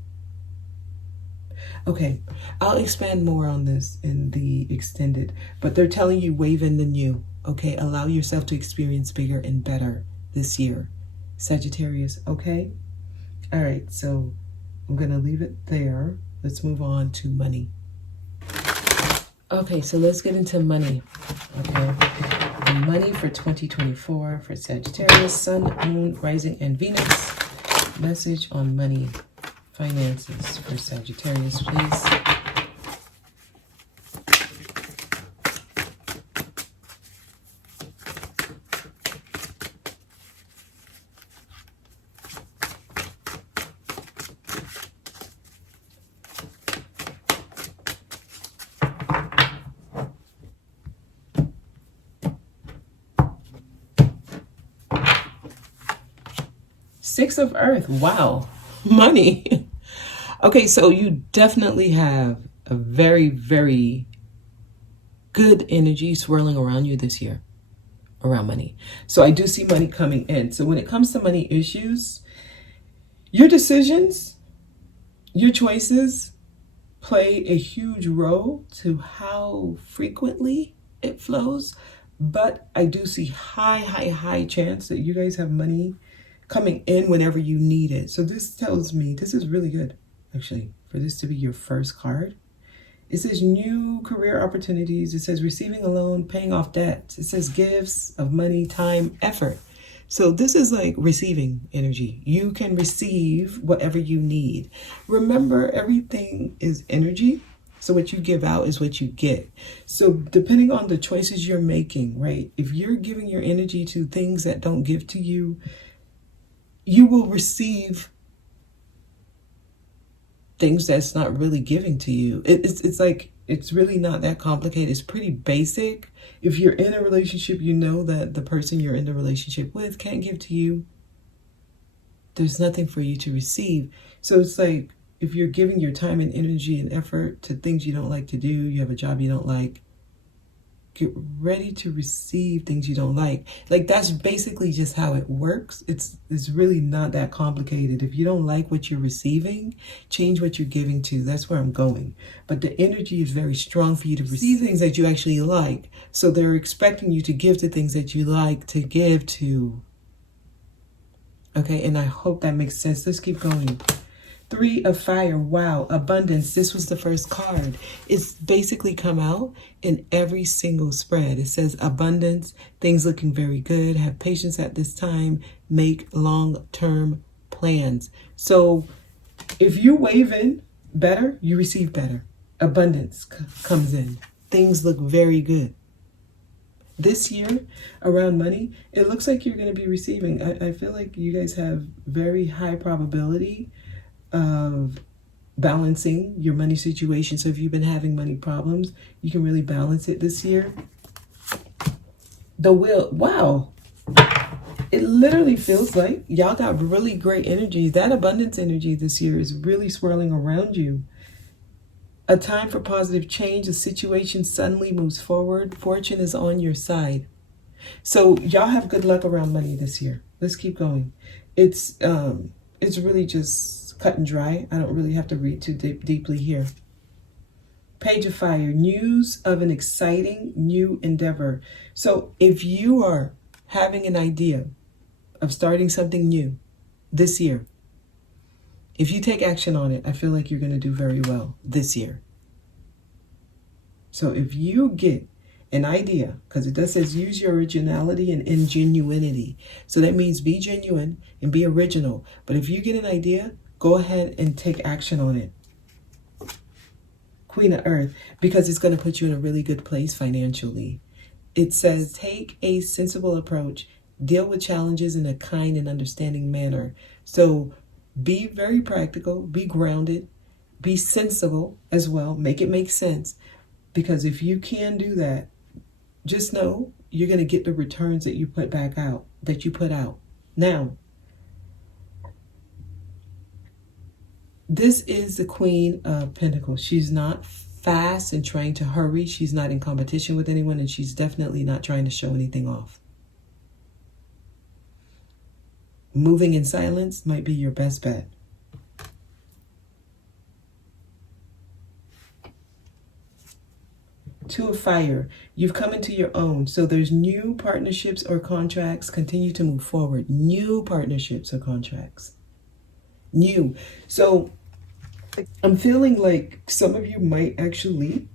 Okay, I'll expand more on this in the extended, but they're telling you wave in the new. Okay, allow yourself to experience bigger and better this year, Sagittarius. Okay, all right, so I'm gonna leave it there. Let's move on to money. Okay, so let's get into money. Okay, the money for 2024 for Sagittarius, Sun, Moon, Rising, and Venus. Message on money, finances for Sagittarius, please. Six of Earth. Wow. Money. Okay, so you definitely have a very, very good energy swirling around you this year around money. So I do see money coming in. So when it comes to money issues, your decisions, your choices play a huge role to how frequently it flows. But I do see high chance that you guys have money coming in whenever you need it. So this tells me this is really good, actually, for this to be your first card. It says new career opportunities. It says receiving a loan, paying off debts. It says gifts of money, time, effort. So this is like receiving energy. You can receive whatever you need. Remember, everything is energy. So what you give out is what you get. So depending on the choices you're making, right? If you're giving your energy to things that don't give to you, you will receive things that's not really giving to you. It's like, it's really not that complicated. It's pretty basic. If you're in a relationship, you know that the person you're in the relationship with can't give to you. There's nothing for you to receive. So it's like, if you're giving your time and energy and effort to things you don't like to do, you have a job you don't like, get ready to receive things you don't like. Like, that's basically just how it works. It's really not that complicated. If you don't like what you're receiving, change what you're giving to. That's where I'm going. But the energy is very strong for you to receive things that you actually like. So they're expecting you to give to things that you like to give to. Okay, and I hope that makes sense. Let's keep going. Three of Fire. Wow. Abundance. This was the first card. It's basically come out in every single spread. It says abundance, things looking very good, have patience at this time, make long-term plans. So if you wave in better, you receive better. Abundance comes in. Things look very good. This year, around money, it looks like you're going to be receiving. I feel like you guys have very high probability of balancing your money situation. So if you've been having money problems, you can really balance it this year. The Wheel. Wow. It literally feels like y'all got really great energy. That abundance energy this year is really swirling around you. A time for positive change. A situation suddenly moves forward. Fortune is on your side. So y'all have good luck around money this year. Let's keep going. It's really just cut and dry. I don't really have to read too deeply here. Page of Fire. News of an exciting new endeavor. So if you are having an idea of starting something new this year, if you take action on it, I feel like you're going to do very well this year. So if you get an idea, because it does says use your originality and ingenuity. So that means be genuine and be original. But if you get an idea, go ahead and take action on it. Queen of Earth, because it's going to put you in a really good place financially. It says take a sensible approach, deal with challenges in a kind and understanding manner. So be very practical, be grounded, be sensible as well, make it make sense. Because if you can do that, just know you're going to get the returns that you put out. Now, this is the Queen of Pentacles. She's not fast and trying to hurry. She's not in competition with anyone, and she's definitely not trying to show anything off. Moving in silence might be your best bet. Two of Fire. You've come into your own. So there's new partnerships or contracts. Continue to move forward. New partnerships or contracts. New. So I'm feeling like some of you might actually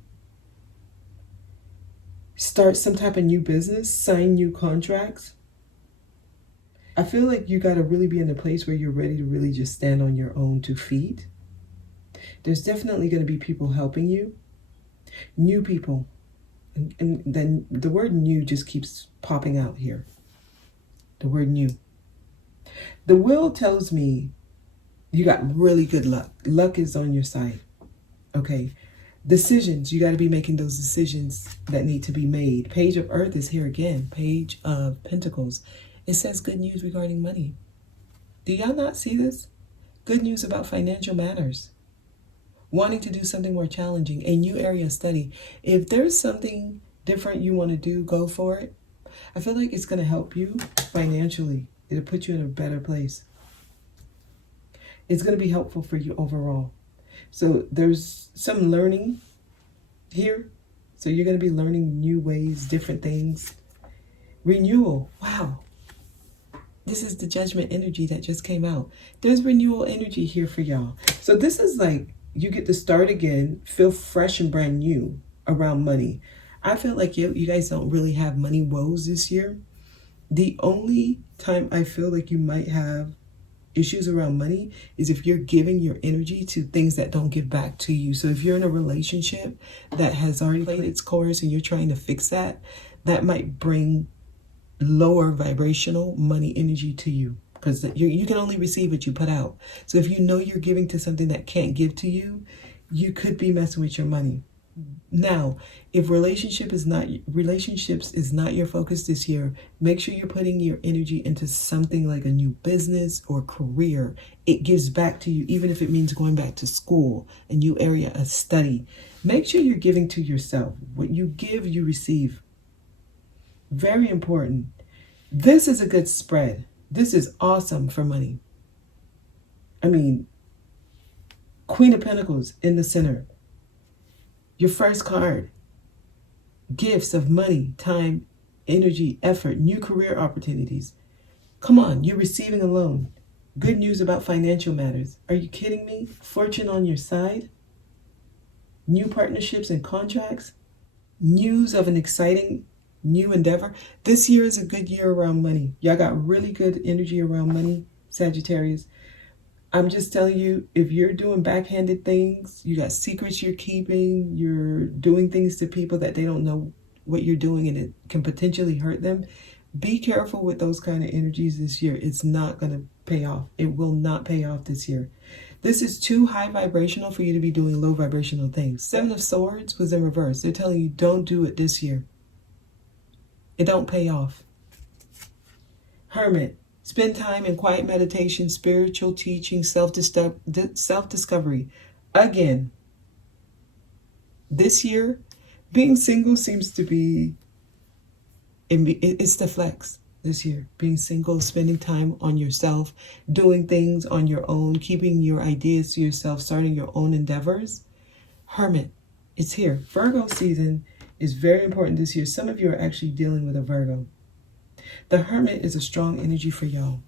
start some type of new business, sign new contracts. I feel like you got to really be in a place where you're ready to really just stand on your own 2 feet. There's definitely going to be people helping you. New people. And then the word new just keeps popping out here. The word new. The wheel tells me you got really good luck. Luck is on your side. Okay. Decisions. You got to be making those decisions that need to be made. Page of Earth is here again. Page of Pentacles. It says good news regarding money. Do y'all not see this? Good news about financial matters. Wanting to do something more challenging. A new area of study. If there's something different you want to do, go for it. I feel like it's going to help you financially. It'll put you in a better place. It's going to be helpful for you overall. So there's some learning here. So you're going to be learning new ways, different things. Renewal. Wow. This is the Judgment energy that just came out. There's renewal energy here for y'all. So this is like you get to start again, feel fresh and brand new around money. I feel like you guys don't really have money woes this year. The only time I feel like you might have issues around money is if you're giving your energy to things that don't give back to you. So if you're in a relationship that has already played its course and you're trying to fix that, that might bring lower vibrational money energy to you, because you can only receive what you put out. So if you know you're giving to something that can't give to you, you could be messing with your money. Now, if relationships is not your focus this year, make sure you're putting your energy into something like a new business or career. It gives back to you, even if it means going back to school, a new area of study. Make sure you're giving to yourself. What you give, you receive. Very important. This is a good spread. This is awesome for money. I mean, Queen of Pentacles in the center. Your first card. Gifts of money, time, energy, effort, new career opportunities. Come on, you're receiving a loan. Good news about financial matters. Are you kidding me? Fortune on your side. New partnerships and contracts. News of an exciting new endeavor. This year is a good year around money. Y'all got really good energy around money, Sagittarius. I'm just telling you, if you're doing backhanded things, you got secrets you're keeping, you're doing things to people that they don't know what you're doing and it can potentially hurt them, be careful with those kind of energies this year. It's not going to pay off. It will not pay off this year. This is too high vibrational for you to be doing low vibrational things. 7 of Swords was in reverse. They're telling you don't do it this year. It don't pay off. Hermit. Spend time in quiet meditation, spiritual teaching, self-discovery. Again, this year, being single seems to be, it's the flex this year. Being single, spending time on yourself, doing things on your own, keeping your ideas to yourself, starting your own endeavors. Hermit, it's here. Virgo season is very important this year. Some of you are actually dealing with a Virgo. The Hermit is a strong energy for y'all.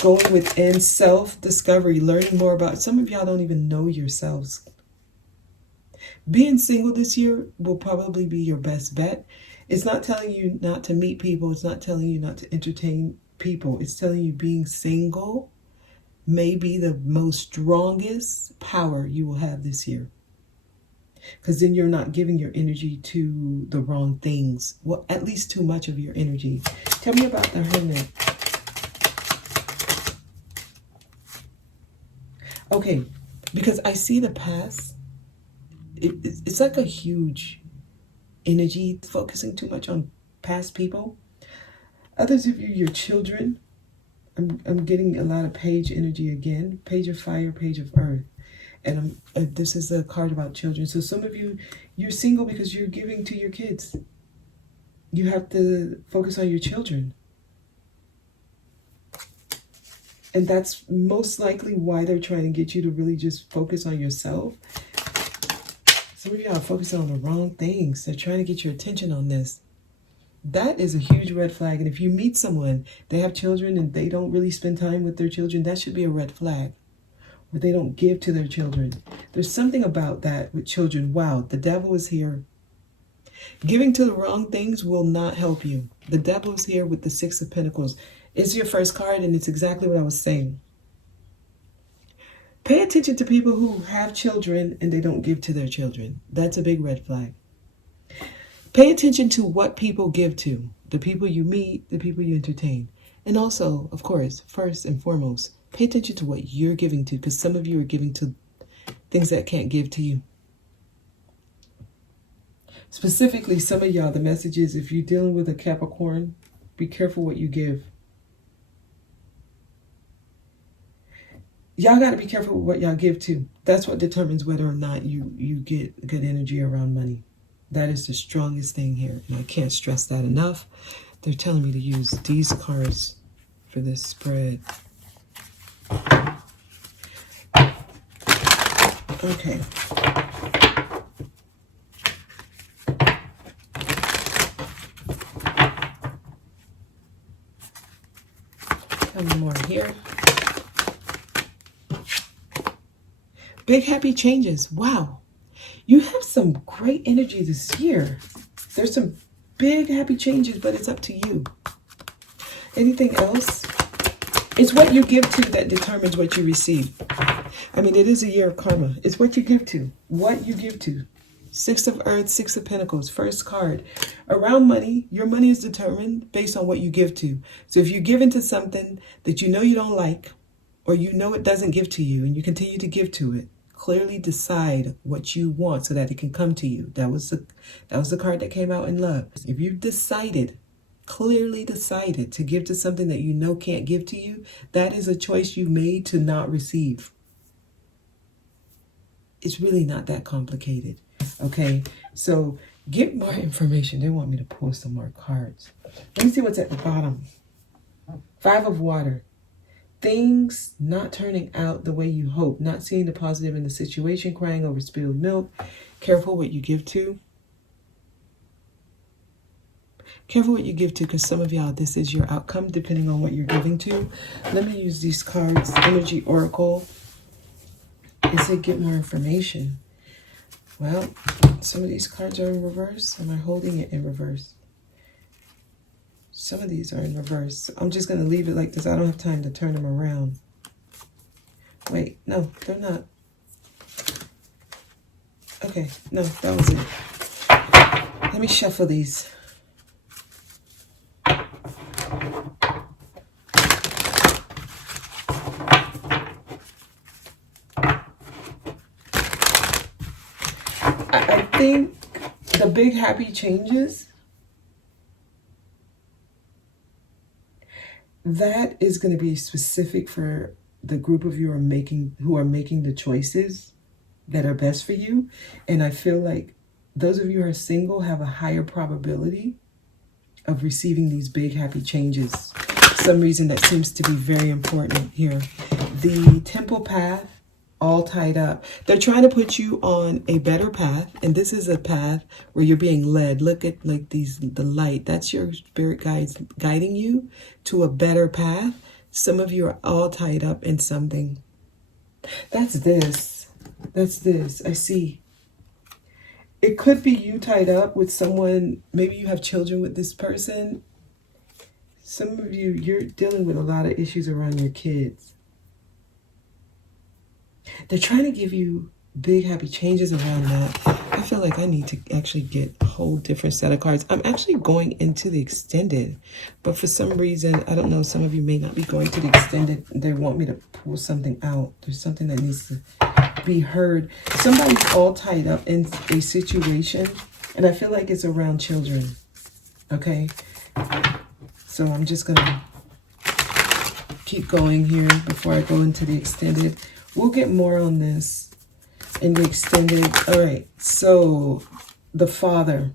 Going within, self-discovery, learning more about, some of y'all don't even know yourselves. Being single this year will probably be your best bet. It's not telling you not to meet people. It's not telling you not to entertain people. It's telling you being single may be the most strongest power you will have this year. Because then you're not giving your energy to the wrong things. Well, at least too much of your energy. Tell me about the Hermit. Okay, because I see the past. It's like a huge energy, focusing too much on past people. Others of you, your children. I'm getting a lot of page energy again. Page of fire, page of earth. And this is a card about children. So some of you, you're single because you're giving to your kids. You have to focus on your children. And that's most likely why they're trying to get you to really just focus on yourself. Some of you are focusing on the wrong things. They're trying to get your attention on this. That is a huge red flag. And if you meet someone, they have children and they don't really spend time with their children, that should be a red flag. Or they don't give to their children. There's something about that with children. Wow, the devil is here. Giving to the wrong things will not help you. The devil is here with the Six of Pentacles. It's your first card, and it's exactly what I was saying. Pay attention to people who have children and they don't give to their children. That's a big red flag. Pay attention to what people give to. The people you meet, the people you entertain. And also, of course, first and foremost, pay attention to what you're giving to, because some of you are giving to things that can't give to you. Specifically, some of y'all, the message is if you're dealing with a Capricorn, be careful what you give. Y'all got to be careful with what y'all give to. That's what determines whether or not you get good energy around money. That is the strongest thing here. And I can't stress that enough. They're telling me to use these cards for this spread. Okay. One more here. Big happy changes. Wow. You have some great energy this year. There's some big happy changes, but it's up to you. Anything else? It's what you give to that determines what you receive. I mean, it is a year of karma. It's what you give to. What you give to. Six of Earth, Six of Pentacles. First card. Around money, your money is determined based on what you give to. So if you give into something that you know you don't like, or you know it doesn't give to you, and you continue to give to it, clearly decide what you want so that it can come to you. That was the card that came out in love. If you've decided, clearly decided to give to something that you know can't give to you, that is a choice you made to not receive. It's really not that complicated. Okay, so get more information. They want me to pull some more cards. Let me see what's at the bottom. Five of Water. Things not turning out the way you hope. Not seeing the positive in the situation. Crying over spilled milk. Careful what you give to. Careful what you give to, because some of y'all, this is your outcome depending on what you're giving to. Let me use these cards. Energy Oracle. It said get more information. Well, some of these cards are in reverse. Am I holding it in reverse? Some of these are in reverse. I'm just going to leave it like this. I don't have time to turn them around. Wait, no, they're not. Okay, no, that was it. Let me shuffle these. I think the big happy changes, that is going to be specific for the group of you who are making the choices that are best for you. And I feel like those of you who are single have a higher probability of receiving these big happy changes. For some reason that seems to be very important here. The temple path, all tied up. They're trying to put you on a better path, and this is a path where you're being led. Look at like the light. That's your spirit guides guiding you to a better path. Some of you are all tied up in something. That's this. I see. It could be you tied up with someone. Maybe you have children with this person. Some of you, you're dealing with a lot of issues around your kids. They're trying to give you big happy changes around that. I feel like I need to actually get a whole different set of cards. I'm actually going into the extended, but for some reason, I don't know, some of you may not be going to the extended. They want me to pull something out. There's something that needs to be heard. Somebody's all tied up in a situation, and I feel like it's around children. Okay? So I'm just going to keep going here before I go into the extended. We'll get more on this in the extended. All right, so the father.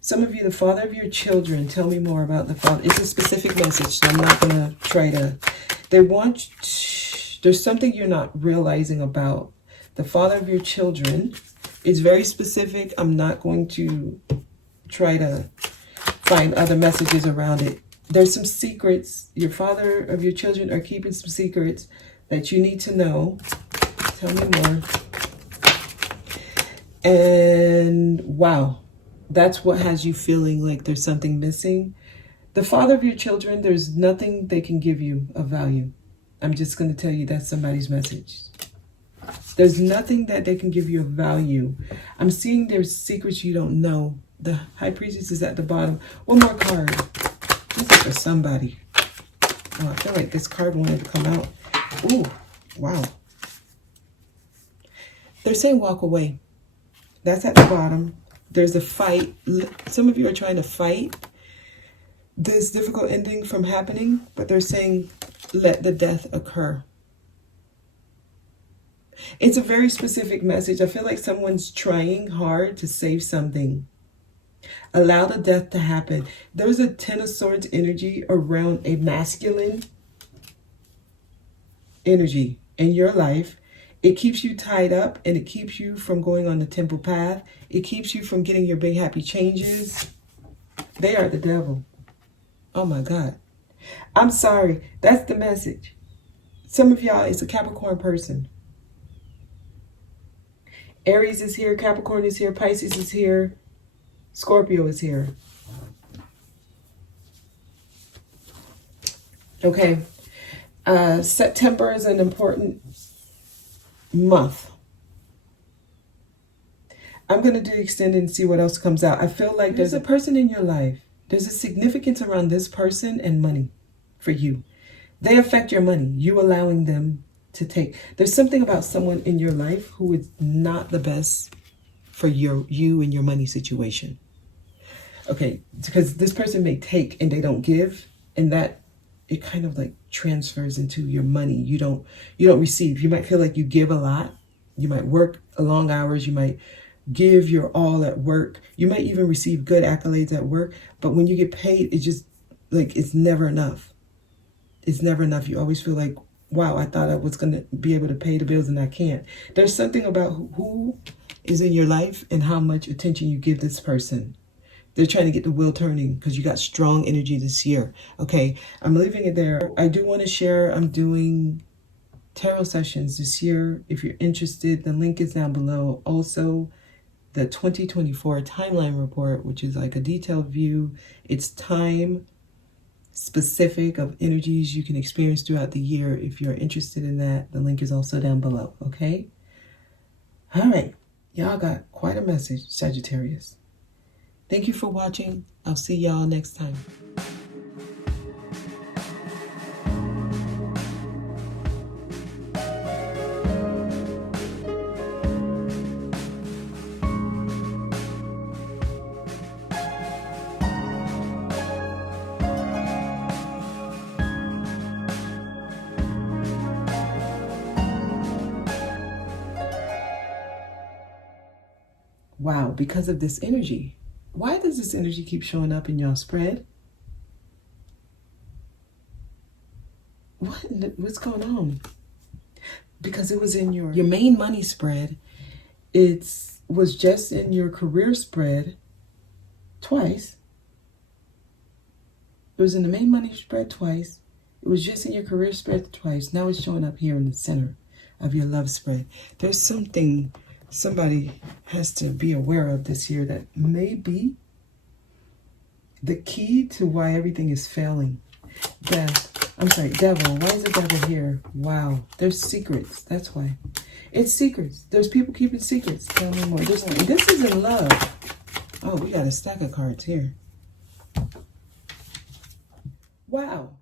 Some of you, the father of your children, tell me more about the father. It's a specific message, so I'm not going to try to. There's something you're not realizing about the father of your children. It's very specific. I'm not going to try to find other messages around it. There's some secrets. Your father of your children are keeping some secrets that you need to know. Tell me more. And wow, that's what has you feeling like there's something missing. The father of your children, there's nothing they can give you of value. I'm just going to tell you that's somebody's message. There's nothing that they can give you of value. I'm seeing there's secrets you don't know. The High Priestess is at the bottom. One more card. This is for somebody. Oh, I feel like this card wanted to come out. Ooh, wow. They're saying walk away. That's at the bottom. There's a fight. Some of you are trying to fight this difficult ending from happening, but they're saying let the death occur. It's a very specific message. I feel like someone's trying hard to save something. Allow the death to happen. There's a Ten of Swords energy around a masculine energy in your life. It keeps you tied up and it keeps you from going on the temple path. It keeps you from getting your big happy changes. They are the devil. Oh my God. I'm sorry. That's the message. Some of y'all is a Capricorn person. Aries is here. Capricorn is here. Pisces is here. Scorpio is here. Okay. September is an important month. I'm going to do extended and see what else comes out. I feel like there's a person in your life. There's a significance around this person and money for you. They affect your money. You allowing them to take. There's something about someone in your life who is not the best for you and your money situation. Okay, because this person may take and they don't give, and that it kind of like transfers into your money. You don't receive. You might feel like you give a lot. You might work long hours. You might give your all at work. You might even receive good accolades at work. But when you get paid, it's just like it's never enough. It's never enough. You always feel like, wow, I thought I was going to be able to pay the bills and I can't. There's something about who is in your life and how much attention you give this person. They're trying to get the wheel turning because you got strong energy this year. Okay, I'm leaving it there. I do want to share, I'm doing tarot sessions this year. If you're interested, the link is down below. Also, the 2024 timeline report, which is like a detailed view. It's time specific of energies you can experience throughout the year. If you're interested in that, the link is also down below. Okay? All right. Y'all got quite a message, Sagittarius. Thank you for watching. I'll see y'all next time. Wow, because of this energy. Why does this energy keep showing up in y'all spread? What's going on? Because it was in your main money spread. It was just in your career spread twice. It was in the main money spread twice. It was just in your career spread twice. Now it's showing up here in the center of your love spread. There's something somebody has to be aware of this here, that may be the key to why everything is failing. Devil. Why is the devil here? Wow. There's secrets. That's why. It's secrets. There's people keeping secrets. Tell me more. This is in love. Oh, we got a stack of cards here. Wow.